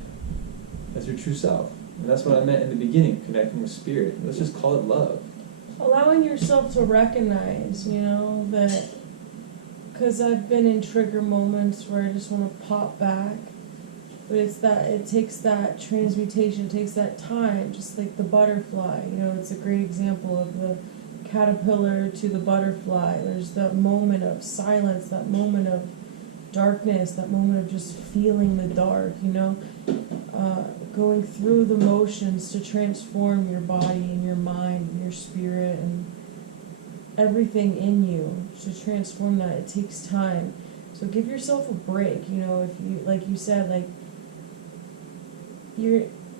That's your true self. And that's what I meant in the beginning, connecting with spirit. Let's just call it love. Allowing yourself to recognize, that, because I've been in trigger moments where I just want to pop back, but it takes that transmutation, it takes that time, just like the butterfly. It's a great example of the caterpillar to the butterfly. There's that moment of silence, that moment of darkness, that moment of just feeling the dark, going through the motions to transform your body and your mind and your spirit and everything in you, to transform that. It takes time. So give yourself a break, if you, like you said,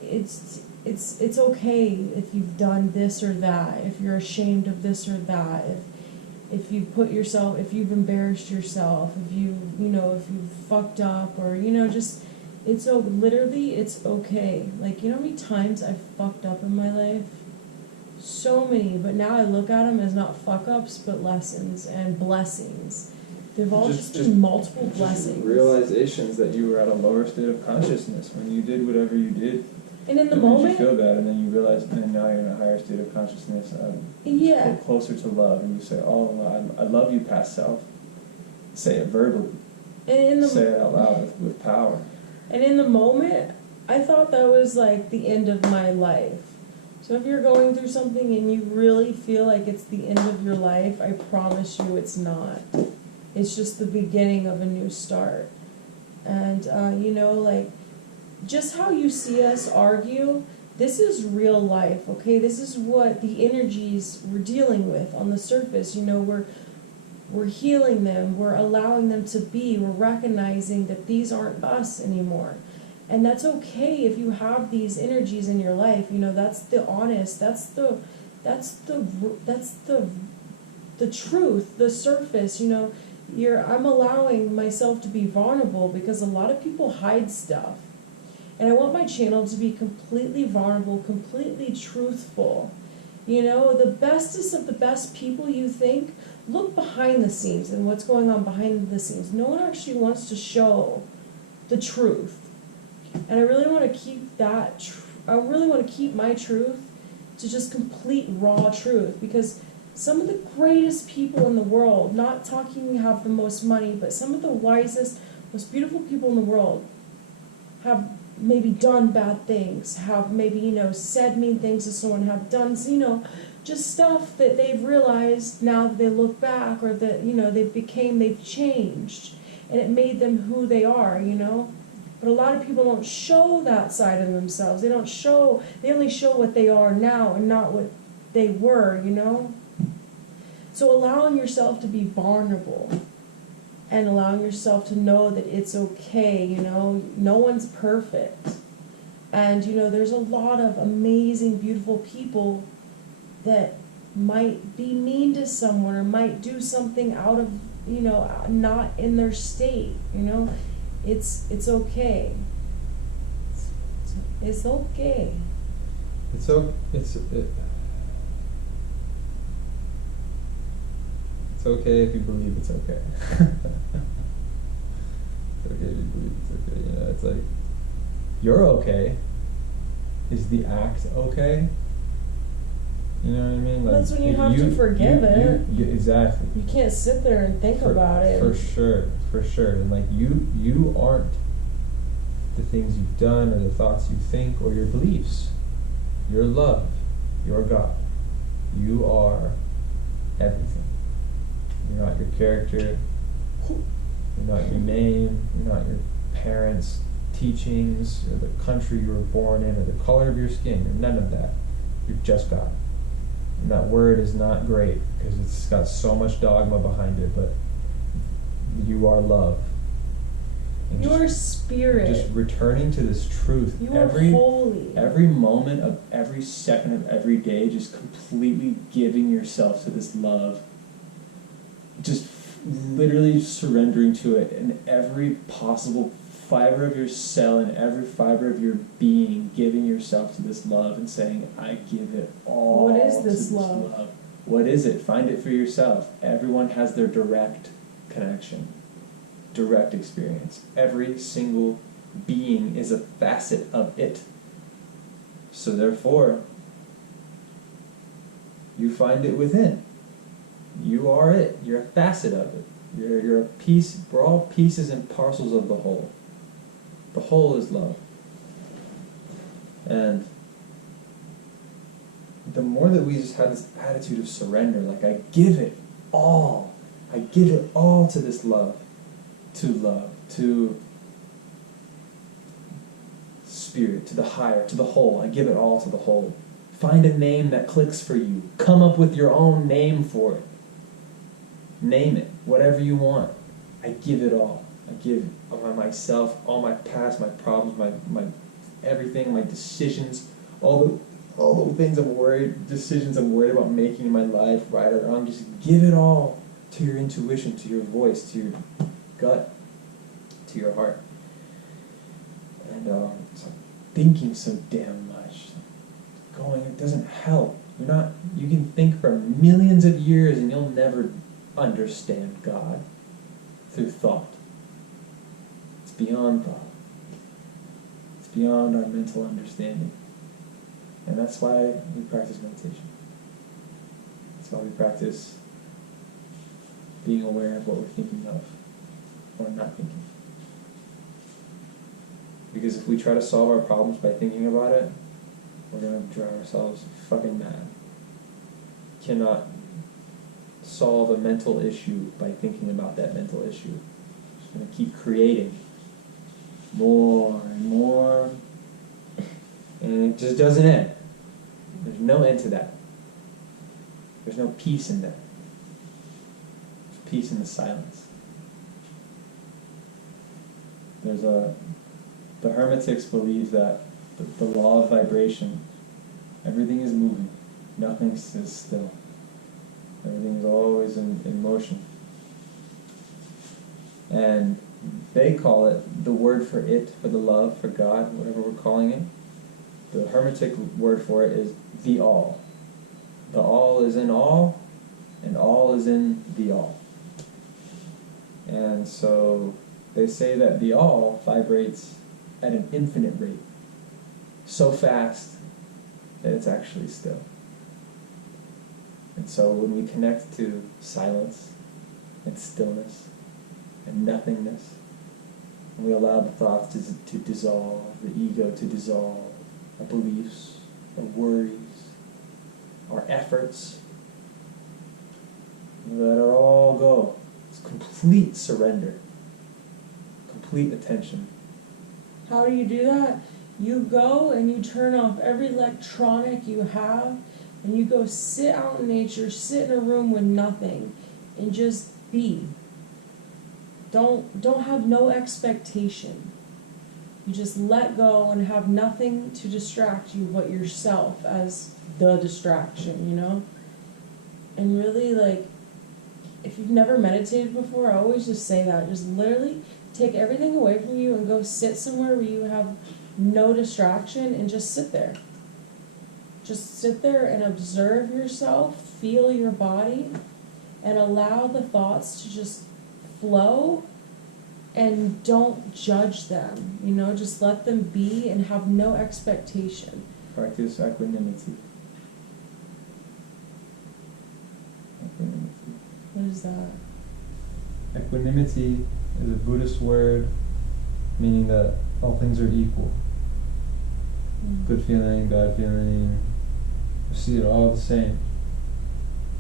it's okay if you've done this or that, if you're ashamed of this or that, if you've embarrassed yourself, if you've fucked up, or literally it's okay. How many times I've fucked up in my life? So many, but now I look at them as not fuck ups but lessons and blessings. They've all just been multiple blessings. Realizations that you were at a lower state of consciousness when you did whatever you did. And in the moment, you feel bad, and then you realize, and now you're in a higher state of consciousness. Yeah. Closer to love, and you say, "Oh, I love you, past self." Say it verbally. And say it out loud with power. And in the moment, I thought that was like the end of my life. So if you're going through something and you really feel like it's the end of your life, I promise you it's not. It's just the beginning of a new start. And, just how you see us argue, this is real life, okay? This is what the energies we're dealing with on the surface. We're healing them. We're allowing them to be. We're recognizing that these aren't us anymore. And that's okay if you have these energies in your life. That's the honest, that's the truth, the surface. I'm allowing myself to be vulnerable because a lot of people hide stuff. And I want my channel to be completely vulnerable, completely truthful. The bestest of the best people you think, look behind the scenes and what's going on behind the scenes. No one actually wants to show the truth. And I really want to keep that, I really want to keep my truth to just complete raw truth, because some of the greatest people in the world, not talking have the most money, but some of the wisest, most beautiful people in the world have maybe done bad things, have maybe, said mean things to someone, have done, just stuff that they've realized now that they look back, or that, they've changed, and it made them who they are, But a lot of people don't show that side of themselves. They only show what they are now and not what they were, So allowing yourself to be vulnerable and allowing yourself to know that it's okay, no one's perfect. And, there's a lot of amazing, beautiful people that might be mean to someone or might do something out of, not in their state, It's okay. It's okay. It's okay if you believe it's okay. It's okay if you believe it's okay. It's like, you're okay. Is the act okay? You know what I mean? Like, that's when you have to forgive it. Exactly. You can't sit there and think about it. For sure. And like, you aren't the things you've done or the thoughts you think or your beliefs. You're love. You're God. You are everything. You're not your character. You're not your name. You're not your parents' teachings or the country you were born in or the color of your skin. You're none of that. You're just God. And that word is not great because it's got so much dogma behind it, but you are love. And You are spirit. just returning to this truth You are holy. Every moment of every second of every day, just completely giving yourself to this love. Just literally surrendering to it in every possible fiber of your cell and every fiber of your being, giving yourself to this love and saying, I give it all. What is to this love? What is it? Find it for yourself. Everyone has their direct connection, direct experience. Every single being is a facet of it. So therefore, you find it within. You are it. You're a facet of it. You're a piece. We're all pieces and parcels of the whole. The whole is love. And the more that we just have this attitude of surrender, like I give it all. I give it all to this love, to spirit, to the higher, to the whole. I give it all to the whole. Find a name that clicks for you. Come up with your own name for it. Name it, whatever you want. I give it all. I give myself, all my past, my problems, my everything, my decisions, all the things decisions I'm worried about making in my life, right or wrong. Just give it all to your intuition, to your voice, to your gut, to your heart. And stop thinking so damn much. It doesn't help. You can think for millions of years and you'll never understand God through thought. It's beyond thought. It's beyond our mental understanding. And that's why we practice meditation. That's why we practice being aware of what we're thinking of or not thinking. Because if we try to solve our problems by thinking about it, we're going to drive ourselves fucking mad. Cannot solve a mental issue by thinking about that mental issue. Just going to keep creating more and more, and it just doesn't end. There's no end to that. There's no peace in that. There's peace in the silence. The Hermetics believe that the law of vibration, everything is moving, nothing is still. Everything is always in motion. And they call it, the word for it, for the love, for God, whatever we're calling it, the Hermetic word for it is the all. The all is in all, and all is in the all. And so they say that the all vibrates at an infinite rate, so fast that it's actually still. And so when we connect to silence and stillness and nothingness, and we allow the thoughts to dissolve, the ego to dissolve, our beliefs, our worries, our efforts, let it all go. It's complete surrender, complete attention. How do you do that? You go and you turn off every electronic you have, and you go sit out in nature, sit in a room with nothing, and just be. Don't have no expectation. You just let go and have nothing to distract you but yourself as the distraction, you know? And really, like, if you've never meditated before, I always just say that. Just literally take everything away from you and go sit somewhere where you have no distraction and just sit there. Just sit there and observe yourself, feel your body, and allow the thoughts to just flow, and don't judge them, you know, just let them be and have no expectation. Practice equanimity. What is that? Equanimity is a Buddhist word meaning that all things are equal. Good feeling, bad feeling, you see it all the same.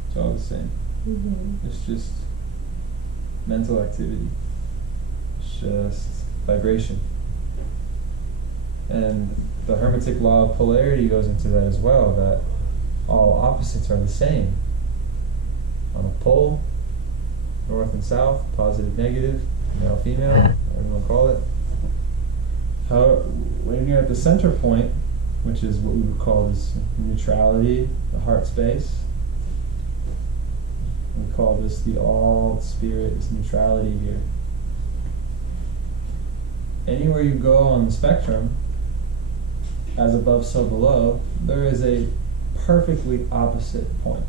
It's all the same. Mm-hmm. It's just mental activity. It's just vibration. And the Hermetic law of polarity goes into that as well, that all opposites are the same. On a pole, north and south, positive, negative, male, female, whatever you want to call it. When you're at the center point, which is what we would call this neutrality, the heart space, we call this the all spirit, this neutrality here. Anywhere you go on the spectrum, as above, so below, there is a perfectly opposite point.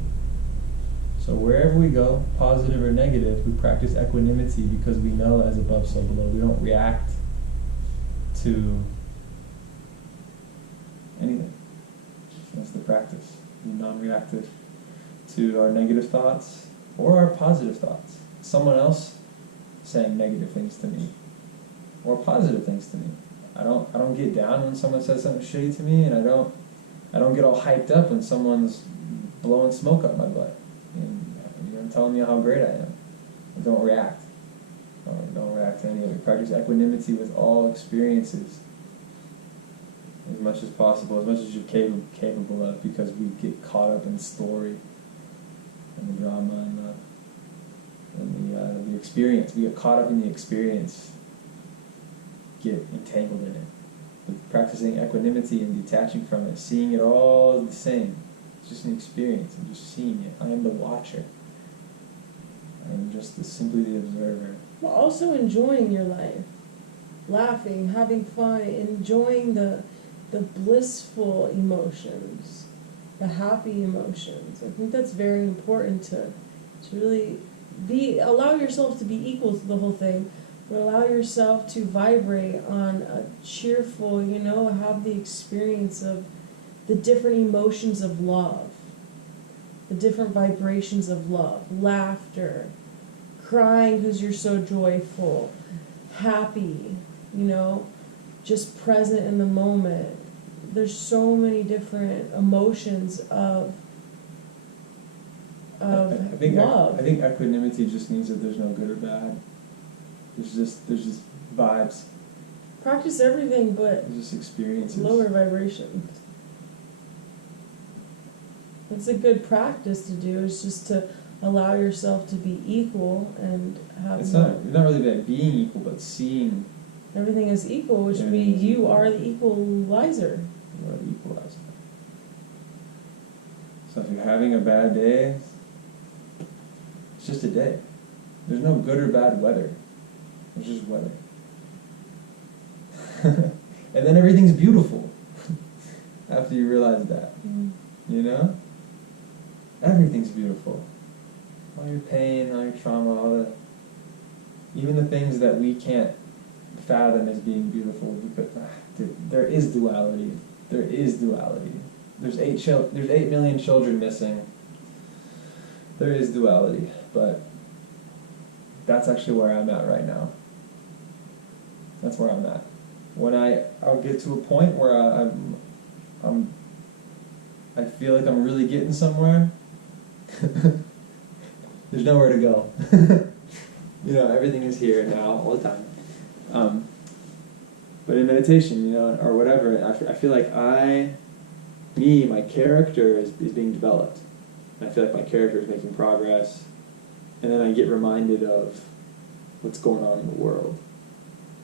So wherever we go, positive or negative, we practice equanimity because we know as above, so below. We don't react to anything. That's the practice. Be non-reactive to our negative thoughts or our positive thoughts. Someone else saying negative things to me or positive things to me. I don't get down when someone says something shitty to me, and I don't get all hyped up when someone's blowing smoke up my butt and telling me how great I am. I don't react. Don't react to any of it. Practice equanimity with all experiences as much as possible, as much as you're capable of, because we get caught up in the story and the drama and the experience. We get caught up in the experience, get entangled in it. But practicing equanimity and detaching from it, seeing it all the same. It's just an experience. I'm just seeing it. I am the watcher. I am just simply the observer. Well, also enjoying your life, laughing, having fun, enjoying the blissful emotions, the happy emotions. I think that's very important to really allow yourself to be equal to the whole thing, but allow yourself to vibrate on a cheerful, have the experience of the different emotions of love, the different vibrations of love, laughter, crying because you're so joyful, happy, just present in the moment. There's so many different emotions of I think love. I think equanimity just means that there's no good or bad. There's just vibes. Practice everything but There's just experiences. lower vibrations. It's a good practice to do, is just to allow yourself to be equal and have It's not really about being equal, but seeing. Everything is equal, which would be you are the equalizer. You are the equalizer. So if you're having a bad day, it's just a day. There's no good or bad weather. There's just weather. And then everything's beautiful after you realize that. Mm. Everything's beautiful. All your pain, all your trauma, even the things that we can't fathom as being beautiful, because there is duality. There is duality. There's 8 million children missing. There is duality, but that's actually where I'm at right now. That's where I'm at. When I'll get to a point where I feel like I'm really getting somewhere. There's nowhere to go. Everything is here now all the time. But in meditation, or whatever, I feel like my character is being developed. And I feel like my character is making progress. And then I get reminded of what's going on in the world.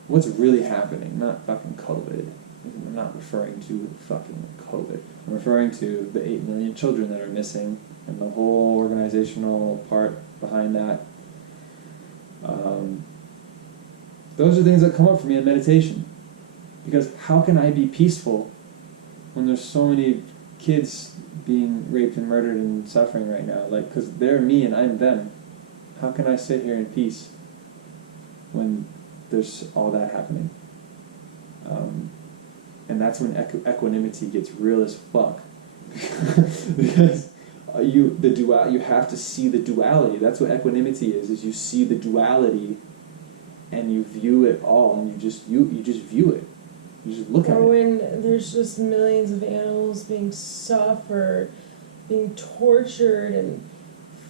What's really happening, not fucking COVID. I'm not referring to fucking COVID. I'm referring to the 8 million children that are missing and the whole organizational part behind that. Those are things that come up for me in meditation. Because how can I be peaceful when there's so many kids being raped and murdered and suffering right now? Because they're me and I'm them. How can I sit here in peace when there's all that happening? And that's when equanimity gets real as fuck. Because you have to see the duality. That's what equanimity is you see the duality and you view it all, and you just view it. You just look at it. Or when there's just millions of animals being suffered, being tortured and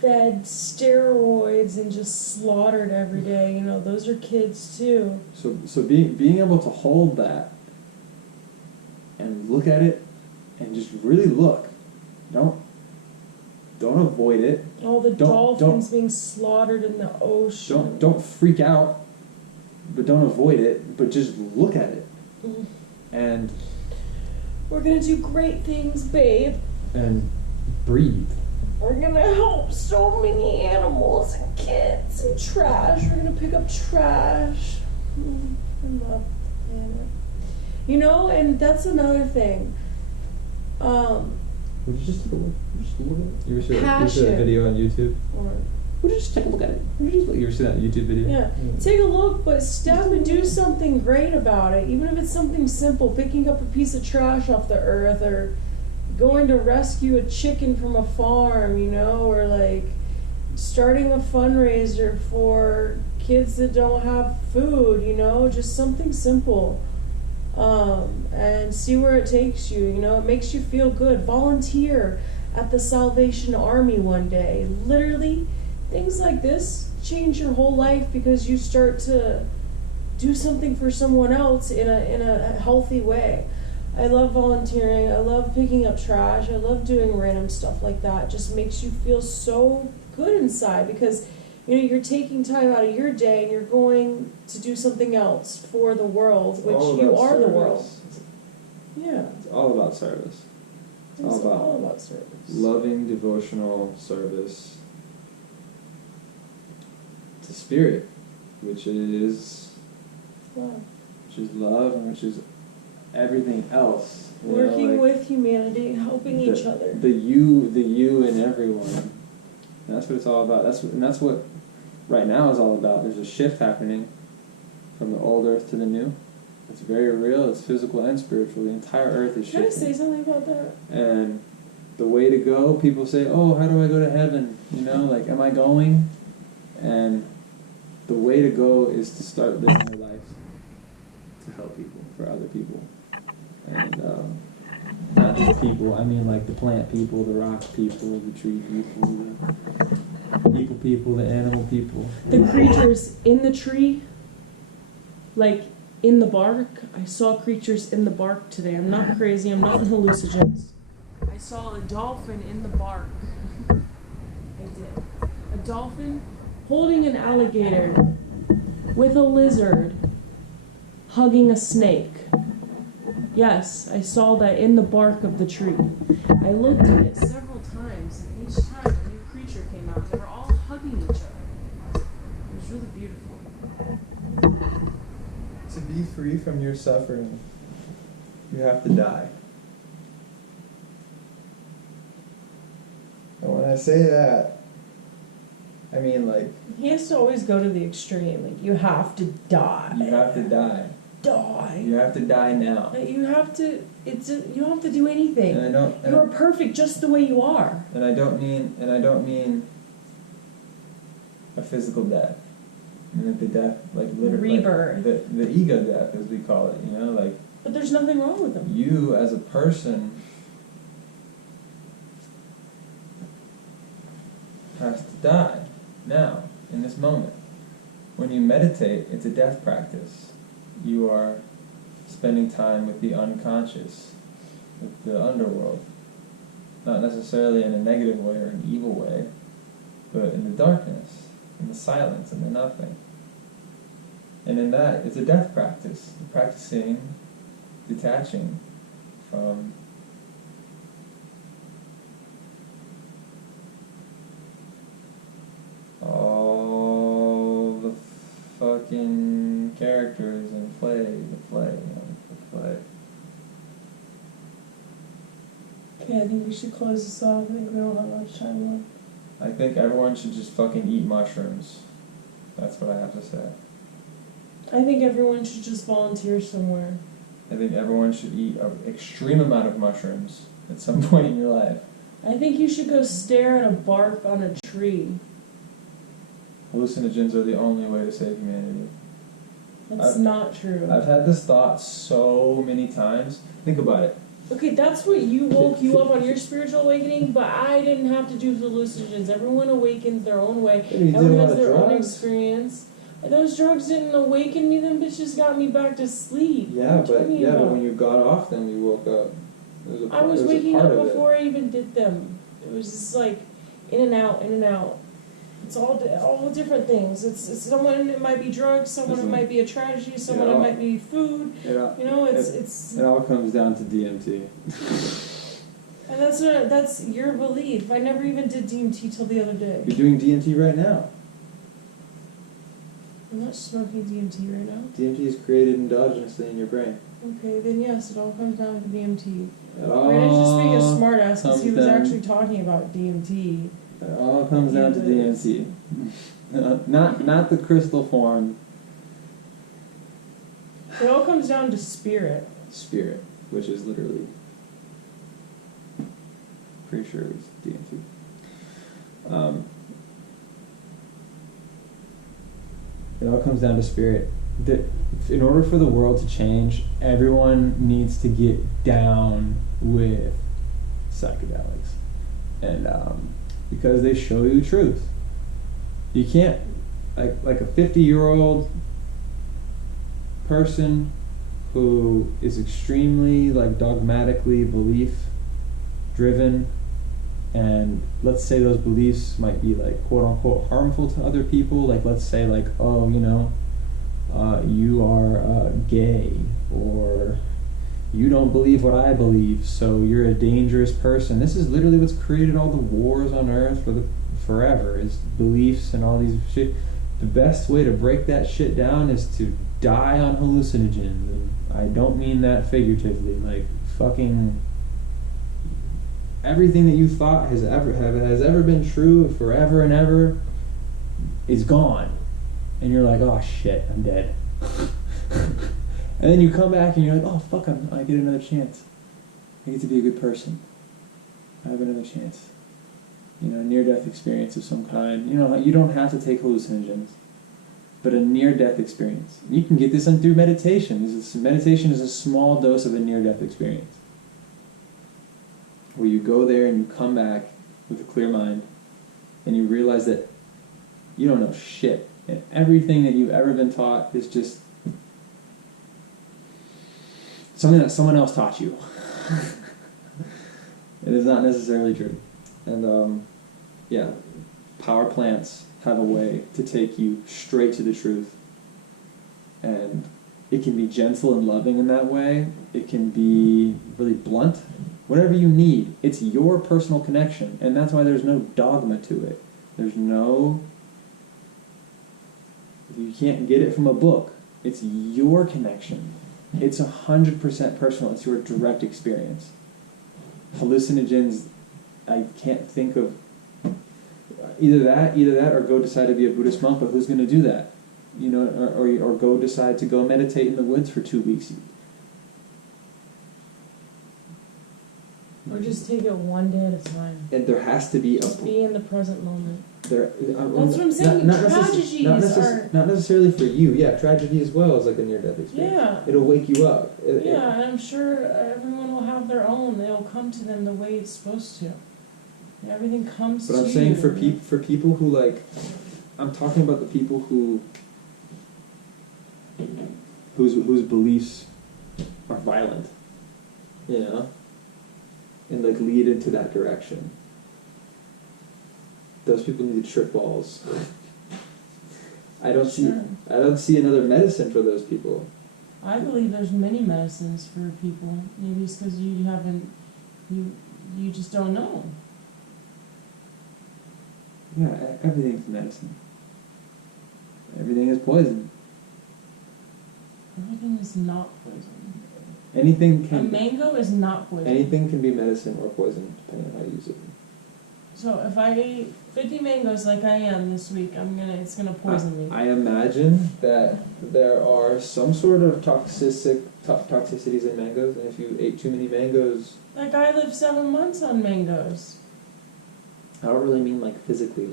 fed steroids and just slaughtered every day. Those are kids too. So being able to hold that and look at it and just really look. Don't Don't avoid it. All the Don't- dolphins being slaughtered in the ocean. Don't freak out, but don't avoid it. But just look at it, Mm. and We're gonna do great things, babe. breathe. We're gonna help so many animals and kids and trash. We're gonna pick up trash. I love the planet. You know, and that's another thing. Would you just take a look? Just look at it. You ever see that Passion. video on YouTube? Or, Would you just take a look at it? Would you just look? You ever see that YouTube video? yeah, take a look, but step and do something great about it. Even if it's something simple, picking up a piece of trash off the earth, or going to rescue a chicken from a farm, you know, or like starting a fundraiser for kids that don't have food, you know, just something simple. And see where it takes you, you know, it makes you feel good. Volunteer at the Salvation Army one day. Literally, things like this change your whole life because you start to do something for someone else in a healthy way. I love volunteering. I love picking up trash. I love doing random stuff like that. It just makes you feel so good inside because, you know, you're taking time out of your day and you're going to do something else for the world, which you are the world. Yeah. It's all about service. It's all about service. Loving, devotional service to spirit, which is Love. love, and which is everything else. You know, Working like with humanity, helping each other. The you in everyone. And that's what it's all about. That's what right now is all about. There's a shift happening from the old earth to the new. It's very real. It's physical and spiritual. The entire earth is Can I shifting. say something about that? And the way to go, people say, oh, how do I go to heaven? You know, like, am I going? And the way to go is to start living your life to help people, for other people. And not just people, I mean like the plant people, the rock people, the tree people, the people, the animal people. The creatures in the tree, like in the bark. I saw creatures in the bark today. I'm not crazy. I'm not on hallucinogens. I saw a dolphin in the bark. I did. A dolphin holding an alligator with a lizard hugging a snake. Yes, I saw that in the bark of the tree. I looked at it several times, and each time a new creature came out. They were all hugging each other. It was really beautiful. To be free from your suffering, you have to die. And when I say that, I mean like He has to always go to the extreme. Like, you have to die. you have to die. Die. You have to die now. You have to. You don't have to do anything. And I don't. You are perfect just the way you are. And I don't mean a physical death. I mean like the death, like literally, Rebirth. like the ego death, as we call it. You know, like But there's nothing wrong with them. you as a person has to die now, in this moment. When you meditate, it's a death practice. You are spending time with the unconscious, with the underworld. Not necessarily in a negative way or an evil way, but in the darkness, in the silence, in the nothing. And in that, it's a death practice. You're practicing detaching from all the fucking characters and the play. Okay, I think we should close this off. I think we don't have much time left. I think everyone should just fucking eat mushrooms. That's what I have to say. I think everyone should just volunteer somewhere. I think everyone should eat an extreme amount of mushrooms at some point in your life. I think you should go stare at a bark on a tree. Hallucinogens are the only way to save humanity. That's not true. I've had this thought so many times. Think about it. Okay, that's what you woke you up on your spiritual awakening, but I didn't have to do hallucinogens. Everyone awakens their own way. Yeah, you did a Everyone lot has of their own drugs. experience. Those drugs didn't awaken me, them bitches got me back to sleep. Yeah, What are you talking but about? when you got off them, you woke up. I was waking up before I even did them. It was just like, in and out, in and out. It's all different things. It's someone it might be drugs, someone it might be a tragedy, someone it might be food. It all comes down to DMT. And that's your belief. I never even did DMT till the other day. You're doing DMT right now. I'm not smoking DMT right now. DMT is created endogenously in your brain. Okay, then yes, it all comes down to DMT. It all Brandon's just being a smartass because he was comes down- actually talking about DMT. It all comes down to DMT. Not the crystal form. It all comes down to spirit. Spirit, which is literally, pretty sure it's DMT. It all comes down to spirit. In order for the world to change, everyone needs to get down with psychedelics, and because they show you truth. You can't, like a 50-year-old person who is extremely dogmatically belief driven, and let's say those beliefs might be quote unquote harmful to other people, let's say you are gay, or you don't believe what I believe, so you're a dangerous person. This is literally what's created all the wars on earth forever, is beliefs and all these shit. The best way to break that shit down is to die on hallucinogens. And I don't mean that figuratively. Fucking everything that you thought has ever been true forever and ever is gone, and you're like, oh shit, I'm dead. And then you come back and you're like, oh fuck, I get another chance. I get to be a good person. I have another chance. Near-death experience of some kind. You don't have to take hallucinogens, but a near-death experience. You can get this through meditation. Meditation is a small dose of a near-death experience, where you go there and you come back with a clear mind, and you realize that you don't know shit, and everything that you've ever been taught is just something that someone else taught you. It is not necessarily true. And power plants have a way to take you straight to the truth. And it can be gentle and loving in that way. It can be really blunt. Whatever you need. It's your personal connection. And that's why there's no dogma to it. You can't get it from a book. It's your connection. It's 100% personal. It's your direct experience. Hallucinogens, I can't think of either that or go decide to be a Buddhist monk, but who's going to do that? Or go decide to go meditate in the woods for 2 weeks. Or just take it one day at a time. And there has to be just be in the present moment. That's what I'm saying. Tragedies are not necessarily for you. Yeah, tragedy as well is like a near-death experience. Yeah. It'll wake you up. And I'm sure everyone will have their own. They'll come to them the way it's supposed to. And everything comes to you. But I'm saying for people who I'm talking about the people whose beliefs are violent, and lead into that direction. Those people need to trip balls. I don't see another medicine for those people. I believe there's many medicines for people. Maybe it's because you just don't know. Yeah, everything's medicine. Everything is poison. Everything is not poison. A mango is not poison. Anything can be medicine or poison, depending on how you use it. So if I ate 50 mangoes like I am this week, it's gonna poison me. I imagine that there are some sort of toxicities in mangoes, and if you ate too many mangoes... Like I lived 7 months on mangoes. I don't really mean physically,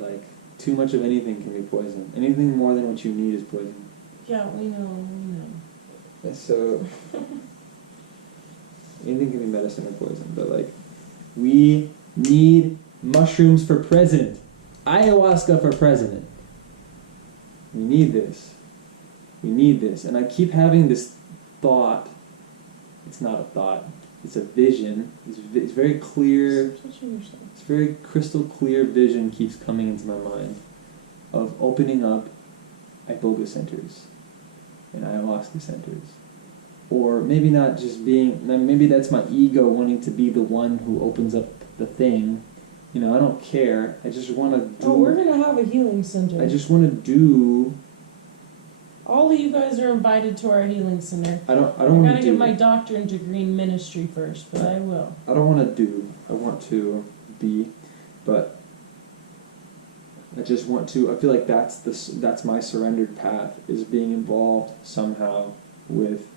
too much of anything can be poison. Anything more than what you need is poison. Yeah, we know. So... anything can be medicine or poison, but we need mushrooms for president. Ayahuasca for president. We need this. We need this. And I keep having this thought. It's not a thought. It's a vision. It's very clear. Stop touching yourself. It's very crystal clear vision keeps coming into my mind of opening up iboga centers and ayahuasca centers. Or maybe not just being, maybe that's my ego wanting to be the one who opens up the thing. You know, I don't care. I just want to do... Oh, we're going to have a healing center. I just want to do... All of you guys are invited to our healing center. I don't I want to gotta do... get my doctorate degree in ministry first, but I will. I don't want to do. I want to be, but I just want to... I feel like that's my surrendered path, is being involved somehow with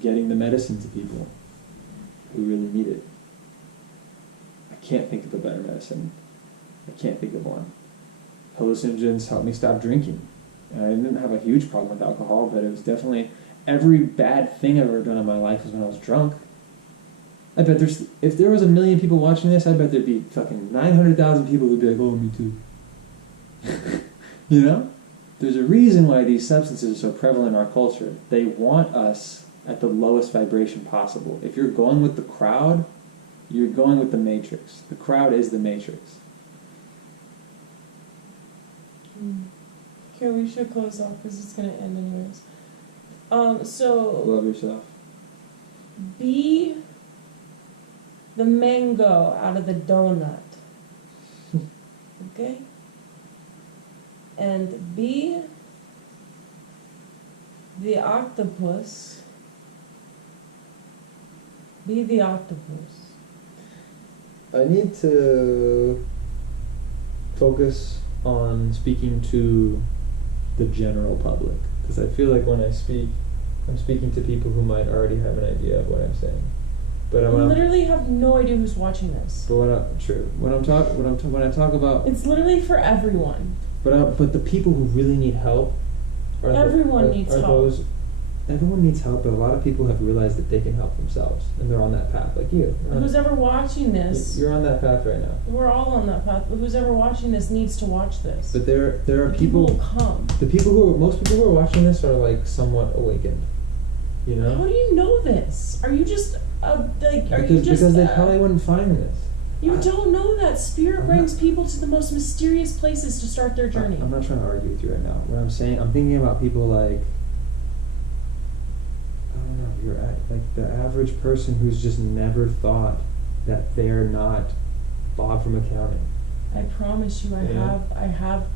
getting the medicine to people who really need it. I can't think of a better medicine. I can't think of one. Hallucinogens helped me stop drinking. And I didn't have a huge problem with alcohol, but it was definitely... Every bad thing I've ever done in my life was when I was drunk. I bet if there was 1 million people watching this, I bet there'd be fucking 900,000 people who'd be like, oh, me too. You know? There's a reason why these substances are so prevalent in our culture. They want us at the lowest vibration possible. If you're going with the crowd, you're going with the matrix. The crowd is the matrix. Okay, we should close off because it's going to end anyways. So... Love yourself. Be the mango out of the donut. Okay? And be the octopus. Be the octopus. I need to focus on speaking to the general public, because I feel like when I speak, I'm speaking to people who might already have an idea of what I'm saying. But You literally have no idea who's watching this. But when I talk about, It's literally for everyone. but the people who really need help are Everyone needs help. Everyone needs help, but a lot of people have realized that they can help themselves, and they're on that path, like you. Who's ever watching this? You're on that path right now. We're all on that path. But who's ever watching this needs to watch this. But there are People people. will come. Most people who are watching this are like somewhat awakened. You know? How do you know this? Are you just Because they probably wouldn't find this. You don't know that. Spirit brings people to the most mysterious places to start their journey. I'm not trying to argue with you right now. What I'm saying, I'm thinking about people like, I don't know, you're like the average person who's just never thought that they're not Bob from accounting. I promise you, Yeah. I have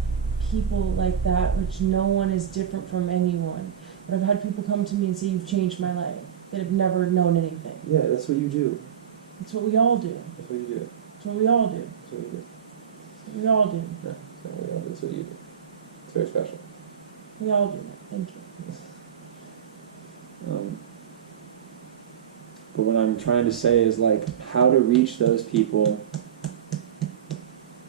people like that, which no one is different from anyone. But I've had people come to me and say, "You've changed my life," that have never known anything. Yeah, that's what you do. It's what we all do. That's what you do. It's what we all do. That's what you do. It's what we all do. No, it's not what you do. That's what you do. It's very special. We all do that. Thank you. But what I'm trying to say is like how to reach those people.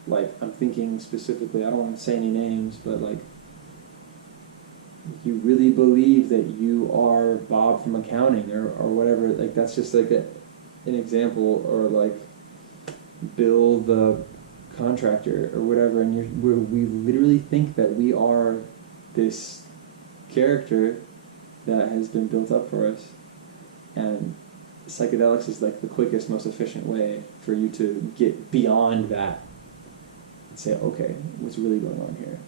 Like I'm thinking specifically, I don't want to say any names, but like you really believe that you are Bob from accounting or whatever, like that's just like an example, or like Bill the contractor or whatever, and we literally think that we are this character that has been built up for us, and psychedelics is like the quickest, most efficient way for you to get beyond that and say, okay, what's really going on here?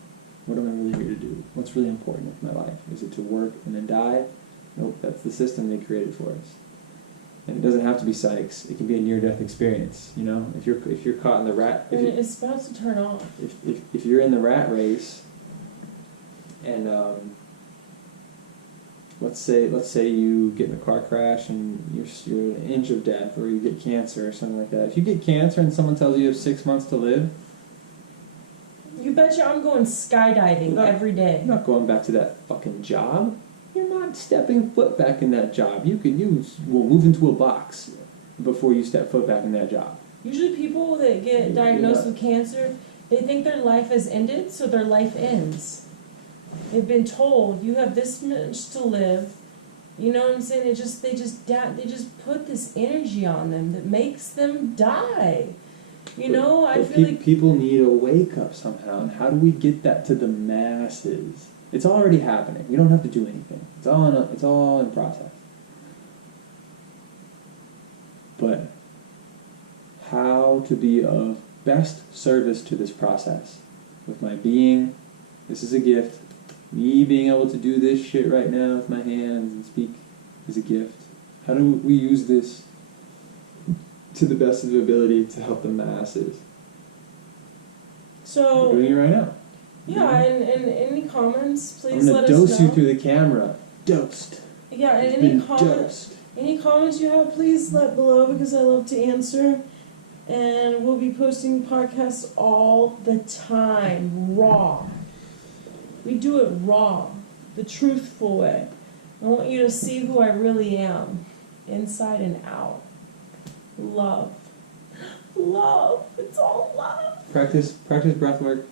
What am I really here to do? What's really important in my life? Is it to work and then die? Nope, that's the system they created for us. And it doesn't have to be psychs. It can be a near-death experience. You know, if you're caught in the rat, It's about to turn off. If you're in the rat race, and let's say you get in a car crash and you're an inch of death, or you get cancer or something like that. If you get cancer and someone tells you have 6 months to live, You betcha I'm going skydiving every day. you're not going back to that fucking job. You're not stepping foot back in that job. You will move into a box before you step foot back in that job. Usually people that get diagnosed with cancer, they think their life has ended, so their life ends. They've been told, you have this much to live. You know what I'm saying? They just put this energy on them that makes them die. You know, I feel like people need a wake up somehow. And how do we get that to the masses? It's already happening. We don't have to do anything. It's all in process. but how to be of best service to this process with my being. This is a gift. Me being able to do this shit right now with my hands and speak is a gift. How do we use this to the best of the ability to help the masses? So, We're doing it right now. yeah, and any comments, please I'm let gonna us dose know. you through the camera. Dosed. Yeah, and It's any been comments, dosed. any comments you have, please let below because I love to answer. And we'll be posting podcasts all the time, raw. We do it raw, the truthful way. I want you to see who I really am, inside and out. Love. Love. It's all love. Practice breath work.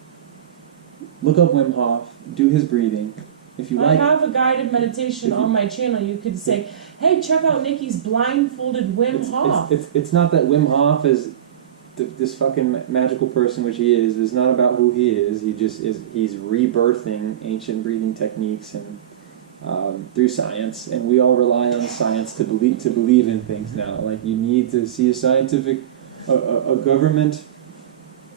Look up Wim Hof. Do his breathing. If you I like, have a guided meditation on my channel. You could say, hey, check out Nikki's blindfolded Wim Hof. it's not that Wim Hof is this fucking magical person, which he is. It's not about who he is. He just is. He's rebirthing ancient breathing techniques and through science, and we all rely on science to believe in things now. Like, you need to see a scientific, a government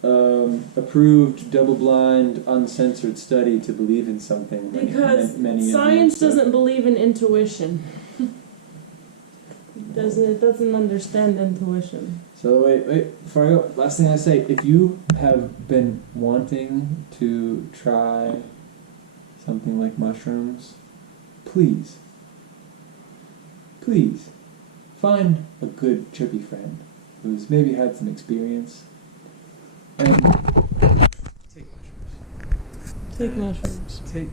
approved, double-blind, uncensored study to believe in something. Because many science doesn't believe in intuition. It doesn't understand intuition. So wait, before I go, last thing I say, if you have been wanting to try something like mushrooms, please find a good trippy friend who's maybe had some experience and take mushrooms. Take mushrooms. Take